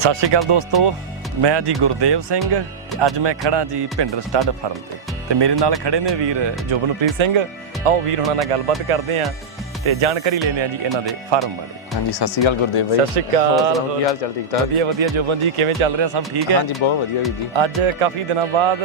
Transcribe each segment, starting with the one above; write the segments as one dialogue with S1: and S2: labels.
S1: ਸਤਿ ਸ਼੍ਰੀ ਅਕਾਲ ਦੋਸਤੋ, ਮੈਂ ਜੀ ਗੁਰਦੇਵ ਸਿੰਘ ਤੇ ਅੱਜ ਮੈਂ ਖੜਾ ਜੀ ਭਿੰਡਰ ਸਟੱਡ ਫਾਰਮ ਤੇ। ਤੇ ਮੇਰੇ ਨਾਲ ਖੜੇ ਨੇ ਵੀਰ ਜੋਬਨਪ੍ਰੀਤ ਸਿੰਘ। ਆਓ ਵੀਰ ਹੁਣਾਂ ਨਾਲ ਗੱਲਬਾਤ ਕਰਦੇ ਆਂ ਤੇ ਜਾਣਕਾਰੀ ਲੈਣੇ ਆ ਜੀ ਇਹਨਾਂ ਦੇ ਫਾਰਮ ਬਾਰੇ।
S2: ਹਾਂਜੀ ਸਤਿ ਸ਼੍ਰੀ ਅਕਾਲ ਗੁਰਦੇਵ ਭਾਈ
S1: ਸਤਿ ਸ਼੍ਰੀ ਅਕਾਲ।
S2: ਹੋਰ ਸੁਣਾਓ, ਕੀ ਹਾਲ ਚਾਲ ਠੀਕ ਠਾਕ?
S1: ਵਧੀਆ ਵਧੀਆ ਜੋਬਨ ਜੀ ਕਿਵੇਂ ਚੱਲ ਰਿਹਾ ਸਭ ਠੀਕ ਹੈ?
S2: ਹਾਂਜੀ ਬਹੁਤ ਵਧੀਆ ਵੀਰ ਜੀ।
S1: ਅੱਜ ਕਾਫੀ ਦਿਨਾਂ ਬਾਅਦ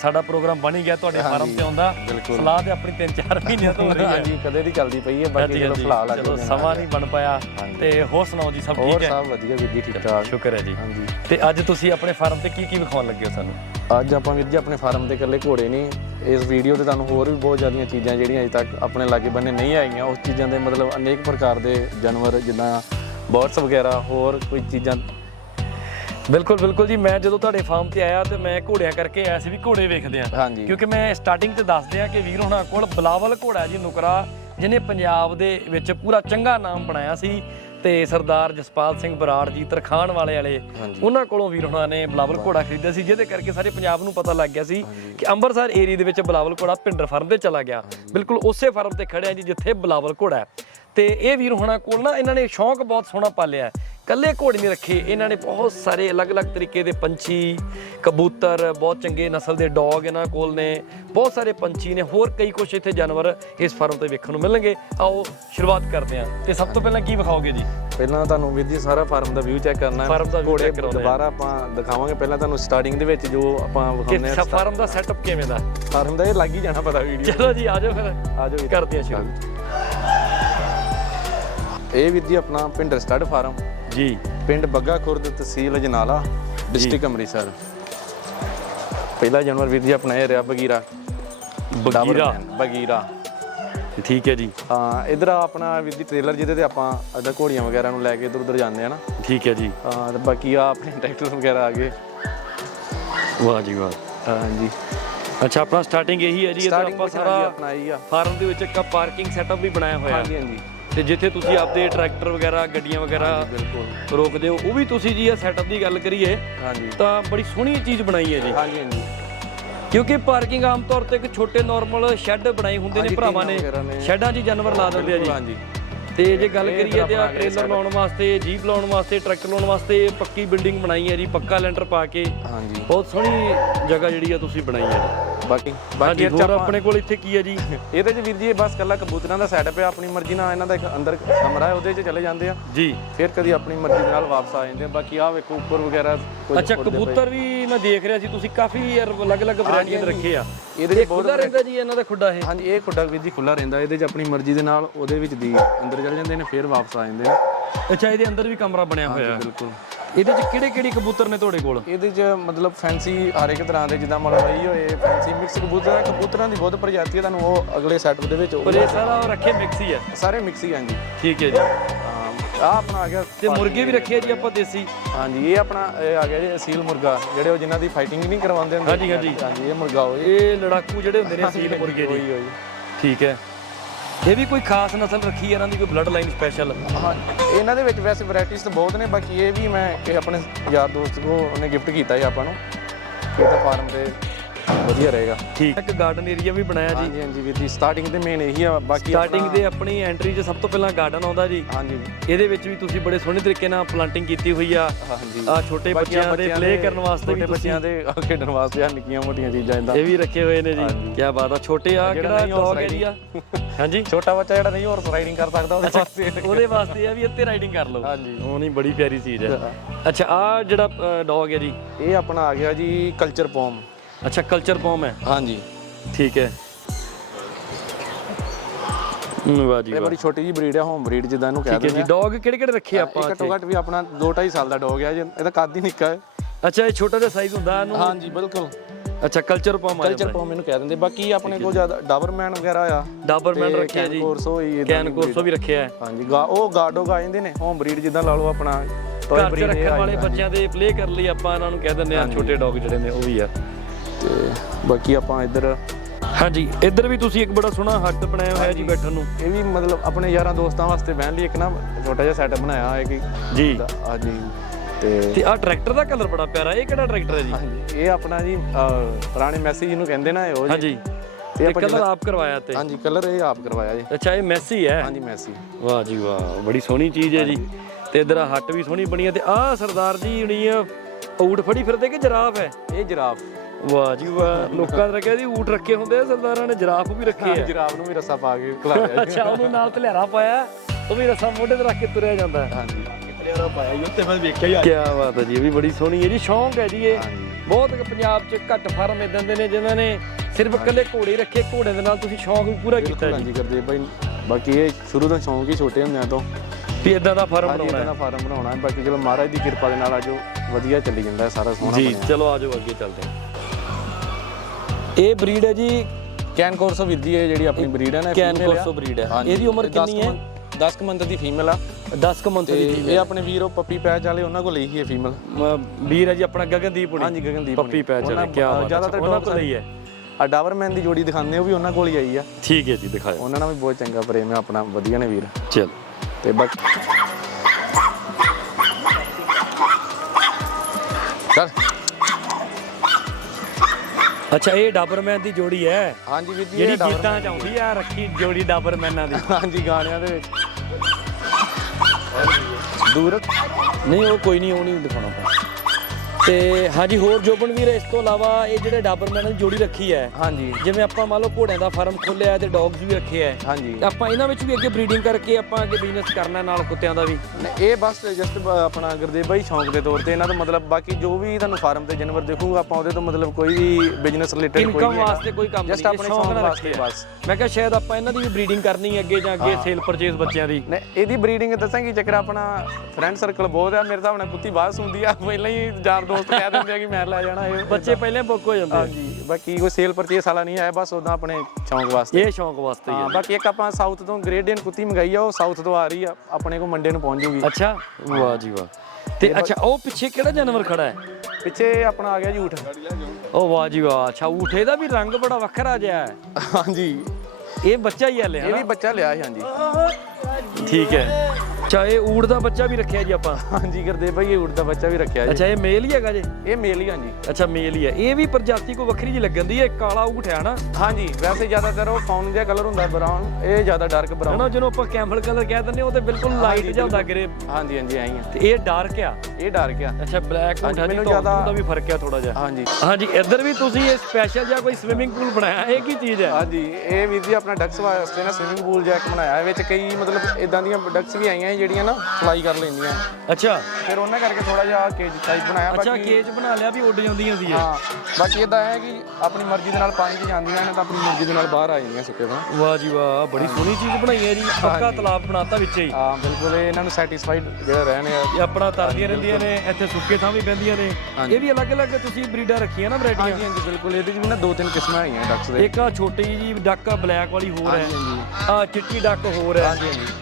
S1: ਸਾਡਾ ਪ੍ਰੋਗਰਾਮ ਬਣ ਹੀ ਗਿਆ ਤੁਹਾਡੇ
S2: ਹਾਂਜੀ,
S1: ਫਾਰਮ ਤੇ ਆਉਂਦਾ।
S2: ਬਿਲਕੁਲ।
S1: ਸਲਾਹ ਤੇ ਆਪਣੀ 3-4 ਮਹੀਨਿਆਂ ਤੋਂ ਹੋ ਰਹੀ ਹੈ।
S2: ਹਾਂਜੀ ਕਦੇ ਦੀ ਚੱਲਦੀ ਪਈ ਹੈ ਬਾਕੀ
S1: ਹਾਂਜੀ,
S2: ਚਲੋ
S1: ਹਾਂਜੀ।
S2: ਫਲਾ ਲੱਗ
S1: ਚਲੋ ਸਮਾਂ ਨਹੀਂ ਬਣ ਪਾਇਆ।
S2: ਹਾਂਜੀ।
S1: ਤੇ ਹੋਰ ਸੁਣਾਓ ਜੀ ਸਭ
S2: ਹੋਰ
S1: ਠੀਕ ਹੈ?
S2: ਸਭ ਵਧੀਆ ਵੀਰ ਜੀ ਠੀਕ ਠਾਕ।
S1: ਸ਼ੁਕਰ ਹੈ ਜੀ।
S2: ਹਾਂਜੀ।
S1: ਤੇ ਅੱਜ ਤੁਸੀਂ ਆਪਣੇ ਫਾਰਮ ਤੇ ਕੀ ਕੀ ਵਿਖਾਉਣ ਲੱਗੇ ਹੋ ਸਾਨੂੰ?
S2: ਅੱਜ ਆਪਾਂ ਵੀਰ ਜੀ ਆਪਣੇ ਫਾਰਮ ਤੇ ਇਕੱਲੇ ਘੋੜੇ ਨਹੀਂ ਇਸ ਵੀਡੀਓ ਤੇ ਤੁਹਾਨੂੰ ਹੋਰ ਵੀ ਬਹੁਤ ਜ਼ਿਆਦੀਆਂ ਚੀਜ਼ਾਂ ਜਿਹੜੀਆਂ ਅਜੇ ਤੱਕ ਆਪਣੇ ਲਾਗੇ ਬੰਨੇ ਨਹੀਂ ਆਈਆਂ ਉਸ ਚੀਜ਼ਾਂ ਦੇ ਮਤਲਬ ਅਨੇਕ ਪ੍ਰਕਾਰ ਦੇ ਜਾਨਵਰ ਜਿੱਦਾਂ ਬਰਡਸ ਵਗੈਰਾ ਹੋਰ ਕੋਈ ਚੀਜ਼ਾਂ?
S1: ਬਿਲਕੁਲ ਬਿਲਕੁਲ ਜੀ ਮੈਂ ਜਦੋਂ ਤੁਹਾਡੇ ਫਾਰਮ ਤੇ ਆਇਆ ਤੇ ਮੈਂ ਘੋੜਿਆਂ ਕਰਕੇ ਆਇਆ ਸੀ ਵੀ ਘੋੜੇ ਵੇਖਦੇ ਆ।
S2: ਹਾਂਜੀ।
S1: ਕਿਉਂਕਿ ਮੈਂ ਸਟਾਰਟਿੰਗ ਤੇ ਦੱਸਦੇ ਆ ਕਿ ਵੀਰ ਹੋਣਾ ਕੋਲ ਬਲਾਵਲ ਘੋੜਾ ਜੀ ਨੁਕਰਾ ਜਿਹਨੇ ਪੰਜਾਬ ਦੇ ਵਿੱਚ ਪੂਰਾ ਚੰਗਾ ਨਾਮ ਬਣਾਇਆ ਸੀ ਤੇ ਸਰਦਾਰ ਜਸਪਾਲ ਸਿੰਘ ਬਰਾੜ ਜੀ ਤਰਖਾਣ ਵਾਲੇ ਵਾਲੇ ਉਹਨਾਂ ਕੋਲੋਂ ਵੀਰ ਹੋਣਾ ਨੇ ਬਲਾਵਲ ਘੋੜਾ ਖਰੀਦਿਆ ਸੀ ਜਿਹਦੇ ਕਰਕੇ ਸਾਰੇ ਪੰਜਾਬ ਨੂੰ ਪਤਾ ਲੱਗ ਗਿਆ ਸੀ ਕਿ ਅੰਮ੍ਰਿਤਸਰ ਏਰੀਆ ਦੇ ਵਿੱਚ ਬਲਾਵਲ ਘੋੜਾ ਪਿੰਡਰ ਫਾਰਮ ਤੇ ਚਲਾ ਗਿਆ। ਬਿਲਕੁਲ ਉਸੇ ਫਾਰਮ ਤੇ ਖੜਿਆ ਜੀ ਜਿੱਥੇ ਬਲਾਵਲ ਘੋੜਾ ਹੈ। ਤੇ ਇਹ ਵੀਰ ਹੋਣਾ ਕੋਲ ਨਾ ਇਹਨਾਂ ਨੇ ਸ਼ੌਂਕ ਬਹੁਤ ਸੋਹਣਾ ਪਾਲਿਆ ਹੈ। ਕੱਲੇ ਘੋੜੇ ਨਹੀਂ ਰੱਖੇ ਇਹਨਾਂ ਨੇ ਬਹੁਤ ਸਾਰੇ ਅਲੱਗ-ਅਲੱਗ ਤਰੀਕੇ ਦੇ ਪੰਛੀ ਕਬੂਤਰ ਬਹੁਤ ਚੰਗੇ ਨਸਲ ਦੇ ਡੌਗ ਇਹਨਾਂ ਕੋਲ ਨੇ ਬਹੁਤ ਸਾਰੇ ਪੰਛੀ ਨੇ ਹੋਰ ਕਈ ਕੁਛ ਇੱਥੇ ਜਾਨਵਰ ਇਸ ਫਾਰਮ ਤੇ ਵੇਖਣ ਨੂੰ ਮਿਲਣਗੇ। ਆਓ ਸ਼ੁਰੂਆਤ ਕਰਦੇ ਹਾਂ। ਤੇ ਸਭ ਤੋਂ ਪਹਿਲਾਂ ਕੀ ਵਿਖਾਓਗੇ ਜੀ?
S2: ਪਹਿਲਾਂ ਤੁਹਾਨੂੰ ਵੀਰ ਜੀ ਸਾਰਾ ਫਾਰਮ ਦਾ ਵਿਊ ਚੈੱਕ ਕਰਨਾ ਹੈ।
S1: ਫਾਰਮ ਦਾ view
S2: ਘੋੜੇ। ਦੁਬਾਰਾ ਆਪਾਂ ਦਿਖਾਵਾਂਗੇ। ਪਹਿਲਾਂ ਤੁਹਾਨੂੰ ਸਟਾਰਟਿੰਗ ਦੇ ਵਿੱਚ ਜੋ ਆਪਾਂ ਵਿਖਾਉਂਦੇ ਆ
S1: ਫਾਰਮ ਦਾ ਸੈਟਅਪ ਕਿਵੇਂ ਦਾ?
S2: ਫਾਰਮ ਦਾ ਇਹ ਲੱਗ ਹੀ ਜਾਣਾ ਪਤਾ ਵੀਡੀਓ
S1: ਚਲੋ ਜੀ ਆਜੋ ਫਿਰ।
S2: ਆ ਜਾਓ
S1: ਕਰਦੇ ਹਾਂ ਸ਼ੁਰੂ।
S2: ਇਹ ਵੀਰ ਜੀ ਆਪਣਾ ਪਿੰਡ ਸਟੱਡ ਫਾਰਮ।
S1: ਜੀ।
S2: ਪਿੰਡ ਬੱਗਾ ਖੁਰਦ ਤਹਿਸੀਲ ਅਜਨਾਲਾ ਡਿਸਟ੍ਰਿਕਟ ਅੰਮ੍ਰਿਤਸਰ। ਪਹਿਲਾ ਜਾਨਵਰ ਵੀਰ ਜੀ ਆਪਣਾ ਇਹ ਰਿਹਾ ਬਗੀਰਾ।
S1: ਬਗੀਰਾ?
S2: ਬਗੀਰਾ।
S1: ਠੀਕ ਹੈ ਜੀ।
S2: ਹਾਂ ਇਧਰ ਆਪਣਾ ਵੀਰ ਜੀ ਟ੍ਰੇਲਰ ਜਿਹਦੇ ਤੇ ਆਪਾਂ ਅਦਾ ਘੋੜੀਆਂ ਵਗੈਰਾ ਨੂੰ ਲੈ ਕੇ ਇਧਰ ਉਧਰ ਜਾਂਦੇ ਆ ਨਾ।
S1: ਠੀਕ ਹੈ ਜੀ।
S2: ਹਾਂ ਤੇ ਬਾਕੀ ਆ ਆਪਣੇ ਟਰੈਕਟਰ ਵਗੈਰਾ ਆ ਗਏ।
S1: ਵਾਹ ਜੀ ਵਾਹ।
S2: ਹਾਂਜੀ।
S1: ਅੱਛਾ ਆਪਣਾ ਸਟਾਰਟਿੰਗ ਇਹੀ ਹੈ ਜੀ ਇੱਧਰ
S2: ਸਟਾਰਟਿੰਗ
S1: ਆਪਾਂ ਸਾਰਾ
S2: ਆਪਣਾ ਹੀ ਆ।
S1: ਫਾਰਮ ਦੇ ਵਿੱਚ ਇੱਕ ਪਾਰਕਿੰਗ ਸੈਟਅਪ ਵੀ ਬਣਾਇਆ ਹੋਇਆ।
S2: ਹਾਂਜੀ ਹਾਂਜੀ।
S1: ਤੇ ਜਿੱਥੇ ਤੁਸੀਂ ਆਪਦੇ ਟਰੈਕਟਰ ਵਗੈਰਾ ਗੱਡੀਆਂ ਵਗੈਰਾ
S2: ਬਿਲਕੁਲ।
S1: ਰੋਕਦੇ ਹੋ ਉਹ ਵੀ ਤੁਸੀਂ ਜੀ ਇਹ ਸੈਟਅਪ ਦੀ ਗੱਲ ਕਰੀਏ
S2: ਹਾਂਜੀ।
S1: ਤਾਂ ਬੜੀ ਸੋਹਣੀ ਚੀਜ਼ ਬਣਾਈ ਹੈ ਜੀ।
S2: ਹਾਂਜੀ ਹਾਂਜੀ।
S1: ਕਿਉਂਕਿ ਪਾਰਕਿੰਗ ਆਮ ਤੌਰ ਤੇ ਇੱਕ ਛੋਟੇ ਨਾਰਮਲ ਸ਼ੈੱਡ ਬਣਾਏ ਹੁੰਦੇ ਨੇ
S2: ਹਾਂਜੀ,
S1: ਭਰਾਵਾਂ ਨੇ।
S2: ਟੀਨਾਂ ਵਗੈਰਾ ਨੇ।
S1: ਸ਼ੈੱਡਾਂ 'ਚ ਹੀ ਜਾਨਵਰ ਲਾ ਦਿੰਦੇ ਆ ਜੀ।
S2: ਹਾਂਜੀ।
S1: ਤੇ ਜੇ ਗੱਲ
S2: ਇਹ
S1: ਕਰੀਏ ਤੇ ਆ
S2: ਆਪਣਾ
S1: ਟ੍ਰੇਲਰ ਲਾਉਣ ਵਾਸਤੇ ਜੀਪ ਲਾਉਣ ਵਾਸਤੇ ਟਰੈਕਟਰ ਲਾਉਣ ਵਾਸਤੇ ਪੱਕੀ ਬਿਲਡਿੰਗ ਬਣਾਈ ਹੈ ਜੀ ਪੱਕਾ ਲੈਂਟਰ ਪਾ ਕੇ।
S2: ਹਾਂਜੀ।
S1: ਬਹੁਤ ਸੋਹਣੀ ਜਗ੍ਹਾ ਜਿਹੜੀ ਆ ਤੁਸੀਂ ਬਣਾਈ ਹੈ
S2: ਬਾਕੀ
S1: ਹਾਂਜੀ
S2: ਬਾਕੀ ਇਹ 'ਚ
S1: ਹੋਰ
S2: ਆਪਾਂ-
S1: ਆਪਣੇ ਕੋਲ ਇੱਥੇ ਕੀ ਹੈ ਜੀ?
S2: ਇਹਦੇ ਚ ਵੀਰ ਜੀ ਇਹ ਬਸ ਕੱਲਾ ਕਬੂਤਰਾਂ ਦਾ ਸੈਟਅਪ ਹੈ ਆਪਣੀ ਮਰਜ਼ੀ ਨਾਲ ਇਹਨਾਂ ਦਾ ਇੱਕ ਅੰਦਰ ਕਮਰਾ ਹੈ ਉਹਦੇ 'ਚ ਚਲੇ ਜਾਂਦੇ ਆ।
S1: ਜੀ।
S2: ਫਿਰ ਕਦੀ ਆਪਣੀ ਮਰਜ਼ੀ ਦੇ ਨਾਲ ਵਾਪਸ ਆ ਜਾਂਦੇ ਆ। ਬਾਕੀ ਆਹ ਵੇਖੋ ਉੱਪਰ ਵਗੈਰਾ ਕੁਝ
S1: ਅੱਛਾ
S2: ਉੱਡਦੇ ਪਏ।
S1: ਕਬੂਤਰ ਵੀ ਮੈਂ ਦੇਖ ਰਿਹਾ ਸੀ ਤੁਸੀਂ ਕਾਫੀ ਯਾਰ ਅਲੱਗ-ਅਲੱਗ ਵੈਰਾਈਟੀਆਂ ਦੇ। ਰੱਖੇ ਆ।
S2: ਇਹਦੇ 'ਚ
S1: ਇਹ
S2: ਬਹੁਤ
S1: ਖੁੱਲਾ ਰਹਿੰਦਾ ਜੀ ਇਹਨਾਂ ਦਾ ਖੁੱਡਾ ਇਹ?
S2: ਹਾਂਜੀ ਇਹ ਖੁੱਡਾ ਵੀਰ ਜੀ ਖੁੱਲਾ ਰਹਿੰਦਾ। ਇਹਦੇ 'ਚ ਆਪਣੀ ਮਰਜ਼ੀ ਦੇ ਨਾਲ ਉਹਦੇ ਵਿੱਚ ਦੀ ਅੰਦਰ ਚਲੇ ਜਾਂਦੇ ਨੇ ਫਿਰ ਵਾਪਸ ਆ ਜਾਂਦੇ ਨੇ।
S1: ਅੱਛਾ ਇਹਦੇ ਅੰਦਰ ਵੀ ਕਮਰਾ ਬਣਿਆ ਹੋਇਆ। ਹੈ
S2: ਬਿਲਕੁਲ।
S1: ਇਹਦੇ 'ਚ ਕਿਹੜੇ-ਕਿਹੜੇ ਕਬੂਤਰ ਨੇ ਤੁਹਾਡੇ ਕੋਲ?
S2: ਇਹਦੇ 'ਚ ਮਤਲਬ ਫੈਂਸੀ ਹਰ ਇੱਕ ਤਰ੍ਹਾਂ ਦੇ ਜਿੱਦਾਂ ਮਲਵਈ ਹੋਏ ਫੈਂਸੀ ਮਿਕਸ ਕਬੂਤਰ ਆ, ਕਬੂਤਰਾਂ ਦੀ ਬਹੁਤ ਪ੍ਰਜਾਤੀ ਹੈ ਤੁਹਾਨੂੰ ਉਹ ਅਗਲੇ ਸੈਟਅਪ ਦੇ ਵਿੱਚ
S1: ਪਰ ਇਹ ਸਾਰਾ ਰੱਖੇ ਮਿਕਸ ਹੀ ਹੈ
S2: ਸਾਰੇ ਮਿਕਸ ਹੀ ਹਾਂਜੀ
S1: ਠੀਕ ਹੈ ਜੀ।
S2: ਆ ਆਪਣਾ ਆ ਗਿਆ
S1: ਤੇ ਮੁਰਗੇ ਵੀ ਰੱਖੇ ਆ ਜੀ ਆਪਾਂ ਦੇਸੀ?
S2: ਹਾਂਜੀ ਇਹ ਆਪਣਾ ਇਹ ਆ ਗਿਆ ਜੀ ਅਸੀਲ ਮੁਰਗਾ ਜਿਹੜੇ ਉਹ ਜਿਨ੍ਹਾਂ ਦੀ ਫਾਈਟਿੰਗ ਨਹੀਂ ਕਰਵਾਉਂਦੇ ਹੁੰਦੇ।
S1: ਹਾਂਜੀ, ਹਾਂਜੀ।
S2: ਹਾਂਜੀ ਇਹ ਮੁਰਗਾ ਉਹ
S1: ਇਹ ਲੜਾਕੂ ਜਿਹੜੇ ਹੁੰਦੇ ਨੇ ਸੀਲ ਮੁਰਗੇ ਜੀ। ਠੀਕ ਹੈ। ਇਹ ਵੀ ਕੋਈ ਖਾਸ ਨਸਲ ਰੱਖੀ ਹੈ ਇਹਨਾਂ ਦੀ ਕੋਈ ਬਲੱਡ ਲਾਈਨ ਸਪੈਸ਼ਲ
S2: ਹਾਂ, ਇਹਨਾਂ ਦੇ ਵਿੱਚ ਵੈਸੇ ਵੈਰਾਈਟੀਜ਼ ਤਾਂ ਬਹੁਤ ਨੇ, ਬਾਕੀ ਇਹ ਵੀ ਮੈਂ ਕਿ ਆਪਣੇ ਯਾਰ ਦੋਸਤ ਕੋ ਉਹਨੇ ਗਿਫਟ ਕੀਤਾ ਹੈ ਆਪਾਂ ਨੂੰ ਕਿ ਇਹਦਾ ਫਾਰਮ ਤੇ ਵਧੀਆ ਰਹੇਗਾ।
S1: ਠੀਕ। ਇੱਕ ਗਾਰਡਨ ਏਰੀਆ ਵੀ ਬਣਾਇਆ ਜੀ।
S2: ਹਾਂਜੀ ਹਾਂਜੀ ਵੀਰ ਜੀ ਸਟਾਰਟਿੰਗ ਤੇ ਮੇਨ ਇਹੀ ਆ ਬਾਕੀ
S1: ਸਟਾਰਟਿੰਗ
S2: ਆਪਣਾ-
S1: ਦੇ ਆਪਣੀ ਐਂਟਰੀ 'ਚ ਸਭ ਤੋਂ ਪਹਿਲਾਂ ਗਾਰਡਨ ਆਉਂਦਾ ਜੀ।
S2: ਹਾਂਜੀ।
S1: ਇਹਦੇ ਵਿੱਚ ਵੀ ਤੁਸੀਂ ਬੜੇ ਸੋਹਣੇ ਤਰੀਕੇ ਨਾਲ ਪਲਾਂਟਿੰਗ ਕੀਤੀ ਹੋਈ ਆ।
S2: ਹਾਂਜੀ।
S1: ਆ ਛੋਟੇ
S2: ਬਾਕੀ
S1: ਬੱਚਿਆਂ ਦੇ ਪਲੇ ਕਰਨ ਵਾਸਤੇ ਵੀ
S2: ਛੋਟੇ ਬੱਚਿਆਂ ਦੇ ਖੇਡਣ ਵਾਸਤੇ ਆ ਨਿੱਕੀਆਂ ਮੋਟੀਆਂ ਚੀਜ਼ਾਂ ਇੰਦਾ
S1: ਇਹ ਵੀ ਰੱਖੇ ਹੋਏ ਨੇ ਜੀ। ਕੀ ਬਾਤ ਆ। ਛੋਟੇ ਆ
S2: ਜਿਹੜਾ
S1: ਕਿਹੜਾ
S2: ਨਹੀਂ
S1: ਡੌਗ ਹੈ ਜੀ ਆ? ਹਾਂਜੀ।
S2: ਛੋਟਾ ਬੱਚਾ ਜਿਹੜਾ ਨਹੀਂ ਹੋਰ ਰਾਈਡਿੰਗ ਕਰ ਸਕਦਾ ਉਹਦੇ ਵਾਸਤੇ
S1: ਉਹਦੇ ਵਾਸਤੇ ਆ ਵੀ ਇੱਥੇ ਰਾਈਡਿੰਗ ਕਰ ਲਓ।
S2: ਹਾਂਜੀ।
S1: ਉਹ ਨਹੀਂ ਬੜੀ ਪਿਆਰੀ ਚੀਜ਼ ਹੈ। ਅੱਛਾ ਆ ਜਿਹੜਾ ਡੌਗ ਹੈ ਜੀ।
S2: ਇਹ ਆਪਣਾ ਆ ਗਿਆ ਜੀ ਕਲਚਰ ਪੋਮ
S1: ਅੱਛਾ ਕਲਚਰ ਪੌਮ ਹੈ।
S2: ਹਾਂਜੀ।
S1: ਠੀਕ ਹੈ। ਵਾਹ ਜੀ
S2: ਇਹ ਬੜੀ ਛੋਟੀ ਜੀ ਬਰੀਡ ਹੈ ਹੋਮ ਬਰੀਡ ਜਿੱਦਾਂ ਇਹਨੂੰ ਕਹਿ
S1: ਠੀਕ ਹੈ ਜੀ। ਡੌਗ ਕਿਹੜੇ ਕਿਹੜੇ ਰੱਖੇ ਆਪਾਂ
S2: ਇਹ ਘੱਟੋ ਘੱਟ ਵੀ ਆਪਣਾ 2.5 ਸਾਲ ਦਾ ਡੌਗ ਹੈ ਜੀ ਇਹਦਾ ਕੱਦ ਹੀ ਨਿੱਕਾ ਹੈ।
S1: ਅੱਛਾ ਇਹ ਛੋਟਾ ਜਿਹਾ ਸਾਈਜ਼ ਹੁੰਦਾ ਇਹਨੂੰ?
S2: ਹਾਂਜੀ ਬਿਲਕੁਲ।
S1: ਅੱਛਾ ਕਲਚਰ ਪੌਮ ਆ
S2: ਕਲਚਰ ਪੋਮ ਇਹਨੂੰ ਕਹਿ ਦਿੰਦੇ। ਬਾਕੀ ਆਪਣੇ ਕੋਲ ਜ਼ਿਆਦਾ ਡਾਬਰਮੈਨ ਵਗੈਰਾ ਆ।
S1: ਡਾਬਰਮੈਨ ਰੱਖਿਆ ਜੀ।
S2: ਕੋਰਸੋ ਏਦਾਂ
S1: ਕੈਨ ਕੋਰਸੋ ਵੀ ਰੱਖਿਆ ਹੈ।
S2: ਹਾਂਜੀ ਗਾ ਉਹ ਗਾਰਡੋਗ ਆ ਜਾਂਦੇ ਨੇ ਹੋਮ ਬਰੀਡ ਜਿੱਦਾਂ ਲਾ ਲਓ ਆਪਣਾ। ਟੋਏ ਬਰੀਡ
S1: ਰੱਖਣ ਵਾਲੇ ਬੱਚਿਆਂ ਦੇ ਪਲੇ ਕਰਨ ਲਈ ਆਪਾਂ ਇਹਨਾਂ ਨੂੰ ਕਹਿ ਦਿੰਦੇ ਆ ਛੋਟੇ ਡੌਗ ਜਿਹੜੇ ਨੇ ਉਹ ਵੀ ਆ।
S2: ਤੇ ਬਾਕੀ ਆਪਾਂ ਇੱਧਰ
S1: ਹਾਂਜੀ ਇੱਧਰ ਵੀ ਤੁਸੀਂ ਇੱਕ ਬੜਾ ਸੋਹਣਾ ਹੱਟ ਬਣਾਇਆ ਹੋਇਆ ਜੀ ਬੈਠਣ ਨੂੰ।
S2: ਇਹ ਵੀ ਮਤਲਬ ਆਪਣੇ ਯਾਰਾਂ ਦੋਸਤਾਂ ਵਾਸਤੇ ਬਹਿਣ ਲਈ ਇੱਕ ਨਾ ਛੋਟਾ ਜਿਹਾ ਸੈਟਅਪ ਬਣਾਇਆ ਹੋਇਆ ਕਿ
S1: ਜੀ।
S2: ਹਾਂਜੀ ਤੇ
S1: ਤੇ ਆਹ ਟਰੈਕਟਰ ਦਾ ਕਲਰ ਬੜਾ ਪਿਆਰਾ ਇਹ ਕਿਹੜਾ ਟਰੈਕਟਰ ਹੈ ਜੀ?
S2: ਹਾਂਜੀ ਇਹ ਆਪਣਾ ਜੀ ਪੁਰਾਣੇ ਮੈਸੀ ਜਿਹਨੂੰ ਕਹਿੰਦੇ ਨਾ ਇਹੋ ਜੀ।
S1: ਹਾਂਜੀ।
S2: ਆਪਾਂ
S1: ਕਲਰ ਆਪ ਕਰਵਾਇਆ ਤੇ।
S2: ਹਾਂਜੀ ਕਲਰ ਇਹ ਆਪ ਕਰਵਾਇਆ ਜੀ।
S1: ਅੱਛਾ ਇਹ ਮੈਸੀ ਹੈ?
S2: ਹਾਂਜੀ ਮੈਸੀ।
S1: ਵਾਹ ਜੀ ਵਾਹ ਬੜੀ ਸੋਹਣੀ ਚੀਜ਼ ਹੈ ਜੀ। ਤੇ ਇਧਰ ਹੱਟ ਵੀ ਸੋਹਣੀ ਬਣੀ ਆ ਤੇ ਆਹ ਸਰਦਾਰ ਜੀ ਹੁਣੀ ਆ ਊਠ ਫੜੀ ਫਿਰਦੇ ਕਿ ਜਰਾਫ ਹੈ?
S2: ਇਹ ਜਿਰਾਫ।
S1: ਵਾਹ ਜੀ ਵਾਹ। ਲੋਕਾਂ ਨੇ ਰੱਖਿਆ ਜੀ ਊਠ ਰੱਖੇ ਹੁੰਦੇ ਆ ਸਰਦਾਰਾਂ ਨੇ ਜਰਾਫ ਵੀ ਰੱਖੇ ਆ।
S2: ਜਿਰਾਫ ਨੂੰ ਵੀ ਰੱਸਾ ਪਾ ਕੇ ਖਿਲਾਰਿਆ
S1: ਅੱਛਾ ਉਹਨੂੰ ਨਾਲ ਧਲਿਆਰਾ ਪਾਇਆ ਉਹ ਵੀ ਰਸਾ ਮੋਢੇ ਤੇ ਰੱਖ ਕੇ ਤੁਰਿਆ ਜਾਂਦਾ। ਹੈ
S2: ਹਾਂਜੀ
S3: ਪਾਇਆ ਜੀ ਉੱਤੇ ਮੈਂ ਵੇਖਿਆ ਹੀ
S1: ਕੀ ਬਾਤ ਹੈ ਜੀ ਇਹ ਵੀ ਬੜੀ ਸੋਹਣੀ ਹੈ ਜੀ ਸ਼ੌਂਕ ਹੈ ਜੀ ਇਹ। ਬਹੁਤ ਪੰਜਾਬ 'ਚ ਘੱਟ ਫਾਰਮ ਇਦਾਂ ਦੇ ਨੇ ਜਿਨ੍ਹਾਂ ਨੇ ਸਿਰਫ ਇਕੱਲੇ ਘੋੜੇ ਰੱਖੇ ਘੋੜੇ ਦੇ ਨਾਲ ਤੁਸੀਂ ਸ਼ੌਂਕ ਵੀ ਪੂਰਾ ਕੀਤਾ ਜੀ।
S2: ਕਰਦੇ ਭਾਈ ਬਾਕੀ ਇਹ ਸ਼ੁਰੂ ਤੋਂ ਸ਼ੌਂਕ ਹੀ ਛੋਟੇ ਹੁੰਦਿਆਂ ਤੋਂ।
S1: ਵੀ ਇਦਾਂ ਦਾ ਫਾਰਮ ਬਣਾਉਣਾ
S2: ਇਹਦਾ ਫਾਰਮ ਬਣਾਉਣਾ ਹੈ। ਬਾਕੀ ਚਲੋ ਮਹਾਰਾਜ ਦੀ ਕਿਰਪਾ ਦੇ ਨਾਲ ਅਜੋ ਵਧੀਆ ਚੱਲੀ ਜਾਂਦਾ ਹੈ ਸਾਰਾ
S1: ਹੈ
S2: ਸੋਹਣਾ
S1: ਜੀ ਚਲੋ ਆਜੋ ਅੱਗੇ ਚੱਲਦੇ ਹਾਂ। ਇਹ ਬਰੀਡ ਹੈ ਜੀ
S2: ਕੈਨ ਕੋਰਸੋ ਵੀਰ ਜੀ ਇਹ ਜਿਹੜੀ ਆਪਣੀ ਬਰੀਡ ਹੈ ਨਾ
S1: ਕੈਨ ਕੋਰਸੋ ਬਰੀਡ ਹੈ। ਇਹਦੀ ਉਮਰ ਕਿੰਨੀ ਹੈ?
S2: 10 ਕੁ ਮੰਥ ਦੀ ਫੀਮੇਲ ਆ।
S1: 10 ਕੁ ਮੰਥ ਦੀ
S2: ਇਹ ਆਪਣੇ ਵੀਰ ਉਹ ਪੱਪੀ ਪੈਚ ਵਾਲੇ ਉਹਨਾਂ ਕੋਲ ਲਈ ਇਹ ਫੀਮੇਲ
S1: ਵੀਰ ਹੈ ਜੀ ਆਪਣਾ ਗਗਨਦੀਪ ਹੁਣੀ।
S2: ਹਾਂਜੀ ਗਗਨਦੀਪ
S1: ਪੱਪੀ ਪੈਚ ਵਾਲੇ ਕੀ ਬਾਤ ਹੈ।
S2: ਜ਼ਿਆਦਾਤਰ
S1: ਉਹਨਾਂ ਕੋਲ ਹੀ ਹੈ।
S2: ਆ ਡਾਵਰਮੈਨ ਦੀ ਜੋੜੀ ਦਿਖਾਉਂਦੇ ਉਹ ਵੀ ਉਹਨਾਂ ਕੋਲ ਹੀ ਆਈ ਆ।
S1: ਠੀਕ ਹੈ ਜੀ ਦਿਖਾਓ
S2: ਉਹਨਾਂ ਨਾਲ ਵੀ ਬਹੁਤ ਚੰਗਾ ਪ੍ਰੇਮ ਹੈ ਆਪਣਾ ਵਧੀਆ ਨੇ ਵੀਰ।
S1: ਚਲ।
S2: ਤੇ ਬਾਕੀ ਚੱਲ
S1: ਅੱਛਾ ਇਹ ਡਾਬਰਮੈਨ ਦੀ ਜੋੜੀ ਹੈ।
S2: ਹਾਂਜੀ ਵੀਰ ਜੀ
S1: ਜਿਹੜੀ ਗੀਤਾਂ ਚ ਆਉਂਦੀ ਆ ਰੱਖੀ ਜੋੜੀ ਡਾਬਰਮੈਨਾਂ ਦੀ।
S2: ਹਾਂਜੀ ਗਾਣਿਆਂ ਦੇ ਵਿੱਚ। ਦੂਰ
S1: ਨਹੀਂ ਉਹ ਕੋਈ ਨਹੀਂ ਉਹ ਨਹੀਂ ਦਿਖਾਉਣਾ ਆਪਾਂ। ਤੇ ਹਾਂਜੀ ਹੋਰ ਜੋਬਨ ਵੀਰ ਇਸ ਤੋਂ ਇਲਾਵਾ ਇਹ ਜਿਹੜੇ ਡਾਬਰਮੈਨ ਦੀ ਜੋੜੀ ਰੱਖੀ ਹੈ
S2: ਹਾਂਜੀ
S1: ਜਿਵੇਂ ਆਪਾਂ ਮੰਨ ਲਓ ਘੋੜਿਆਂ ਦਾ ਫਾਰਮ ਖੋਲਿਆ ਤੇ ਡੌਗਸ ਵੀ ਰੱਖੇ ਹੈ
S2: ਹਾਂਜੀ
S1: ਤੇ ਆਪਾਂ ਇਹਨਾਂ ਵਿੱਚ ਵੀ ਅੱਗੇ ਬਰੀਡਿੰਗ ਕਰਕੇ ਆਪਾਂ ਅੱਗੇ ਬਿਜ਼ਨਸ ਕਰਨਾ ਨਾਲ ਕੁੱਤਿਆਂ ਦਾ ਵੀ
S2: ਇਹ ਬਸ ਜਸਟ ਆਪਣਾ ਗੁਰਦੇਵ ਭਾਈ ਸ਼ੌਂਕ ਦੇ ਤੌਰ ਤੇ ਇਹਨਾਂ ਦਾ ਮਤਲਬ ਬਾਕੀ ਜੋ ਵੀ ਤੁਹਾਨੂੰ ਫਾਰਮ ਤੇ ਜਾਨਵਰ ਦੇਖੂਗਾ ਆਪਾਂ ਉਹਦੇ ਤੋਂ ਮਤਲਬ ਕੋਈ ਵੀ ਬਿਜ਼ਨਸ ਰਿਲੇਟਡ ਕੋਈ
S1: ਇਨਕਮ। ਵਾਸਤੇ ਕੋਈ ਕੰਮ ਨਹੀਂ
S2: ਆਪਣੇ
S1: ਸ਼ੌਂਕ
S2: ਵਾਸਤੇ
S1: ਆ।
S2: ਬਸ।
S1: ਮੈਂ ਕਿਹਾ ਸ਼ਾਇਦ ਆਪਾਂ ਇਹਨਾਂ ਦੀ ਵੀ ਬਰੀਡਿੰਗ ਕਰਨੀ ਹੈ ਅੱਗੇ ਜਾਂ ਅੱਗੇ ਸੇਲ ਪਰਚੇਸ ਬੱਚਿਆਂ ਦੀ
S2: ਇਹਦੀ ਬਰੀਡਿੰਗ ਦੱਸਾਂ ਕੀ ਚੱਕਰ ਆ, ਆਪਣਾ ਫਰੈਂਡ ਸਰਕਲ ਬਹੁਤ ਆ ਮੇਰੇ ਹਿਸਾਬ ਨਾਲ ਕੁੱਤੀ ਬਾਹਰ ਸੁਣਦੀ ਆ ਪਹਿਲਾਂ ਹੀ ਯਾਰ ਦੋਸਤ ਕਹਿ ਦਿੰਦੇ ਆ ਕਿ ਮੈਂ ਲੈ ਜਾਣਾ ਇਹ।
S1: ਬੱਚੇ ਪਹਿਲੇ ਬੁੱਕ ਹੋ ਜਾਂਦੇ ਆ।
S2: ਹਾਂਜੀ ਬਾਕੀ ਕੋਈ ਸੇਲ ਪਰਚੇਸ ਵਾਲਾ ਨਹੀਂ ਆਇਆ ਬਸ ਉਦਾਂ ਆਪਣੇ ਸ਼ੌਂਕ ਵਾਸਤੇ।
S1: ਇਹ ਸ਼ੌਂਕ ਵਾਸਤੇ ਹੀ
S2: ਹਾਂ
S1: ਹੈ
S2: ਬਾਕੀ ਇੱਕ ਆਪਾਂ ਸਾਊਥ ਤੋਂ ਗ੍ਰੇਡੀਅਨ ਕੁੱਤੀ ਮੰਗਾਈ ਆ ਉਹ ਸਾਊਥ ਤੋਂ ਆ ਰਹੀ ਆ ਆਪਣੇ ਕੋ ਮੰਡੇ ਨੂੰ ਪਹੁੰਚ ਜੂਗੀ।
S1: ਅੱਛਾ ਵਾਹ ਜੀ ਵਾਹ। ਤੇ ਅੱਛਾ ਉਹ ਪਿੱਛੇ ਕਿਹੜਾ ਜਾਨਵਰ ਖੜਾ ਹੈ?
S2: ਪਿੱਛੇ ਆਪਣਾ ਆ ਗਿਆ ਝੂਠ।
S1: ਉਹ ਵਾਹ ਜੀ ਵਾਹ ਅੱਛਾ ਊਠੇ ਦਾ ਵੀ ਰੰਗ ਬੜਾ ਵੱਖਰਾ ਜਿਹਾ ਹੈ।
S2: ਹਾਂਜੀ।
S1: ਇਹ ਬੱਚਾ ਹੀ ਹਲੇ
S2: ਇਹ
S1: ਹਨਾ
S2: ਵੀ ਬੱਚਾ ਲਿਆ ਸੀ ਹਾਂਜੀ।
S1: ਠੀਕ ਹੈ। ਅੱਛਾ ਇਹ ਊੜ ਦਾ ਬੱਚਾ ਵੀ ਰੱਖਿਆ ਜੀ ਆਪਾਂ?
S2: ਹਾਂਜੀ ਕਰਦੇ ਭਾਈ ਇਹ ਊਠ ਦਾ ਬੱਚਾ ਵੀ ਰੱਖਿਆ ਜੀ।
S1: ਅੱਛਾ ਇਹ ਮੇਲ ਹੀ ਹੈਗਾ ਜੀ?
S2: ਇਹ ਮੇਲ ਹੀ ਹਾਂਜੀ
S1: ਅੱਛਾ ਮੇਲ ਹੀ ਹੈ ਇਹ ਵੀ ਪ੍ਰਜਾਤੀ ਕੋ ਵੱਖਰੀ ਜੀ ਲੱਗਣ ਦੀ ਹੈ ਕਾਲਾ ਊਠ ਹੈ ਨਾ?
S2: ਹਾਂਜੀ ਵੈਸੇ ਜ਼ਿਆਦਾਤਰ ਉਹ ਫਾਊਨ ਜਿਹਾ ਕਲਰ ਹੁੰਦਾ ਬਰਾਊਨ ਇਹ ਜ਼ਿਆਦਾ ਡਾਰਕ ਬਰਾਊਨ
S1: ਹਨਾ ਜਿਹਨੂੰ ਆਪਾਂ ਕੈਮਲ ਕਲਰ ਕਹਿ ਦਿੰਦੇ ਹਾਂ, ਉਹ ਤੇ ਬਿਲਕੁਲ ਲਾਈਟ ਜਿਹਾ ਹੁੰਦਾ ਗਰੇ।
S2: ਹਾਂਜੀ ਹਾਂਜੀ ਆਈ ਆ।
S1: ਤੇ ਇਹ ਡਾਰਕ ਆ?
S2: ਇਹ ਡਾਰਕ ਆ।
S1: ਅੱਛਾ ਬਲੈਕ ਊਠ
S2: ਹਾਂਜੀ,
S1: ਹੈ ਜੀ
S2: ਮੈਨੂੰ
S1: ਤੋਂ
S2: ਜ਼ਿਆਦਾ-
S1: ਦਾ ਵੀ ਫ਼ਰਕ ਹੈ ਥੋੜਾ ਜਿਹਾ।
S2: ਹਾਂਜੀ।
S1: ਹਾਂਜੀ ਇੱਧਰ ਵੀ ਤੁਸੀਂ ਇਹ ਸਪੈਸ਼ਲ ਜਿਹਾ ਕੋਈ ਸਵਿਮਿੰਗ ਪੂਲ ਬਣਾਇਆ ਇਹ ਕੀ ਚੀਜ਼ ਹੈ?
S2: ਹਾਂਜੀ ਇਹ ਵੀਰ ਜੀ ਆਪਣਾ ਡਕਸ ਵਾਸਤੇ ਨਾ ਸਵਿਮਿੰਗ ਪੂਲ ਜਿਹਾ ਇੱਕ ਬਣਾਇਆ ਹੈ ਵਿੱਚ ਕਈ ਮਤਲਬ ਇਦਾਂ ਦੀਆਂ ਡਕਸ ਵੀ ਆਈਆਂ ਜਿਹੜੀਆਂ ਨਾ ਫਲਾਈ ਕਰ ਲੈਂਦੀਆਂ।
S1: ਅੱਛਾ।
S2: ਫਿਰ ਉਹਨਾਂ ਕਰਕੇ ਥੋੜਾ ਜਿਹਾ ਕੇਜ ਟਾਈਪ ਬਣਾਇਆ
S1: ਅੱਛਾ ਕੇਜ ਬਣਾ ਲਿਆ ਵੀ ਉੱਡ ਜਾਂਦੀਆਂ ਸੀ
S2: ਹਾਂ ਬਾਕੀ ਇਦਾਂ ਹੈ ਕਿ ਆਪਣੀ ਮਰਜ਼ੀ ਦੇ ਨਾਲ ਪਾਣੀ 'ਚ ਜਾਂਦੀਆਂ ਨੇ ਤਾਂ ਆਪਣੀ ਮਰਜ਼ੀ ਦੇ ਨਾਲ ਬਾਹਰ ਆ ਜਾਂਦੀਆਂ ਸੁੱਕੇ ਤੋਂ।
S1: ਵਾਹ ਜੀ ਵਾਹ ਬੜੀ ਸੋਹਣੀ ਚੀਜ਼ ਬਣਾਈ ਹੈ ਜੀ ਪੱਕਾ ਤਲਾਬ ਬਣਾਤਾ ਵਿੱਚ ਹੀ।
S2: ਹਾਂ ਬਿਲਕੁਲ ਇਹ ਇਹਨਾਂ ਨੂੰ ਸੈਟੀਸਫਾਈਡ ਜਿਹੜਾ ਰਹਿਣੇ ਆ।
S1: ਇਹ ਆਪਣਾ ਤਰਦੀਆਂ ਰਹਿੰਦੀਆਂ ਨੇ ਇੱਥੇ ਸੁੱਕੇ ਥਾਂ ਵੀ ਬਹਿੰਦੀਆਂ ਨੇ। ਇਹ ਵੀ ਅਲੱਗ-ਅਲੱਗ ਤੁਸੀਂ ਬਰੀਡਾਂ ਰੱਖੀਆਂ ਨਾ ਵੈਰਾਈਟੀਆਂ?
S2: ਹਾਂਜੀ ਹਾਂਜੀ ਬਿਲਕੁਲ ਇਹਦੇ 'ਚ ਵੀ ਨਾ ਦੋ ਤਿੰਨ ਕਿਸਮਾਂ ਹੈਗੀਆਂ ਡਕਸ ਦੇ।
S1: ਇੱਕ ਆ ਛੋਟੀ ਜੀ ਡੱਕ ਬਲੈਕ ਵਾਲੀ ਹੋਰ ਹੈ। ਆ ਚਿੱਟੀ ਡੱਕ ਹੋਰ ਹੈ।
S2: ਹਾਂਜੀ ਹਾਂਜੀ।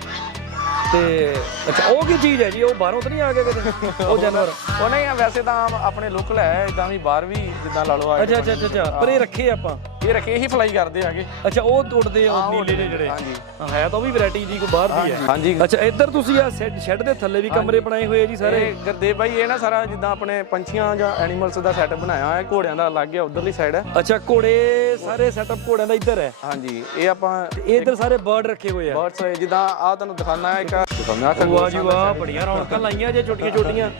S1: ਤੇ ਅੱਛਾ ਉਹ ਕੀ ਚੀਜ਼ ਹੈ ਜੀ? ਉਹ ਬਾਹਰੋਂ ਤਾਂ ਨਹੀਂ ਆ ਗਿਆ ਕਿਤੇ? ਉਹ ਜਾਨਵਰ।
S2: ਉਹ ਨਹੀਂ ਆ ਵੈਸੇ ਤਾਂ ਆਪਣੇ ਲੋਕਲ ਹੈ ਇਦਾਂ ਵੀ ਬਾਹਰ ਵੀ ਜਿੱਦਾਂ ਲਾ ਲਓ ਆ
S1: ਅੱਛਾ ਅੱਛਾ ਅੱਛਾ, ਪਰ ਇਹ ਰੱਖੇ ਆਪਾਂ?
S2: ਇਹ ਰੱਖੇ ਇਹੀ ਫਲਾਈ ਕਰਦੇ ਆਗੇ।
S1: ਅੱਛਾ ਉਹ ਉੱਡਦੇ ਆ ਉਹ ਨੀਲੇ ਨੇ ਜਿਹੜੇ।
S2: ਹਾਂਜੀ।
S1: ਹਾਂ, ਹੈ ਤਾਂ ਉਹ ਵੀ ਵੈਰਾਈਟੀ ਜੀ ਕੋ ਬਾਹਰ ਦੀ ਹੈ।
S2: ਹਾਂਜੀ
S1: ਅੱਛਾ ਇੱਧਰ ਤੁਸੀਂ ਆ ਸ਼ੈੱਡ ਦੇ ਥੱਲੇ ਵੀ ਕਮਰੇ ਬਣਾਏ ਹੋਏ ਆ ਜੀ ਸਾਰੇ?
S2: ਇਹ ਗੁਰਦੇਵ ਭਾਈ ਇਹ ਨਾ ਸਾਰਾ ਜਿੱਦਾਂ ਆਪਣੇ ਪੰਛੀਆਂ ਜਾਂ ਐਨੀਮਲਸ ਦਾ ਸੈਟਅਪ ਬਣਾਇਆ ਹੈ ਘੋੜਿਆਂ ਦਾ ਅਲੱਗ ਹੈ ਉਧਰਲੀ ਸਾਈਡ ਹੈ।
S1: ਅੱਛਾ ਘੋੜੇ ਸਾਰੇ ਸੈਟਅਪ ਘੋੜਿਆਂ ਦਾ ਇੱਧਰ ਹੈ?
S2: ਹਾਂਜੀ ਇਹ ਆਪਾਂ
S1: ਇੱਧਰ ਸਾਰੇ ਬਰਡ ਰੱਖੇ ਹੋਏ ਆ।
S2: ਬਰਡਸ ਜਿੱਦਾਂ ਆ ਤੁਹਾਨੂੰ ਦਿਖਾਣਾ ਹੈ ਇੱਕ ਦਿਖਾਉਣਾ
S1: ਵਾਹ ਜੀ ਵਾਹ ਬੜੀਆਂ ਰੌਣਕਾਂ ਲਾਈਆਂ ਜੇ ਛੋਟੀਆਂ ਛੋਟੀਆਂ।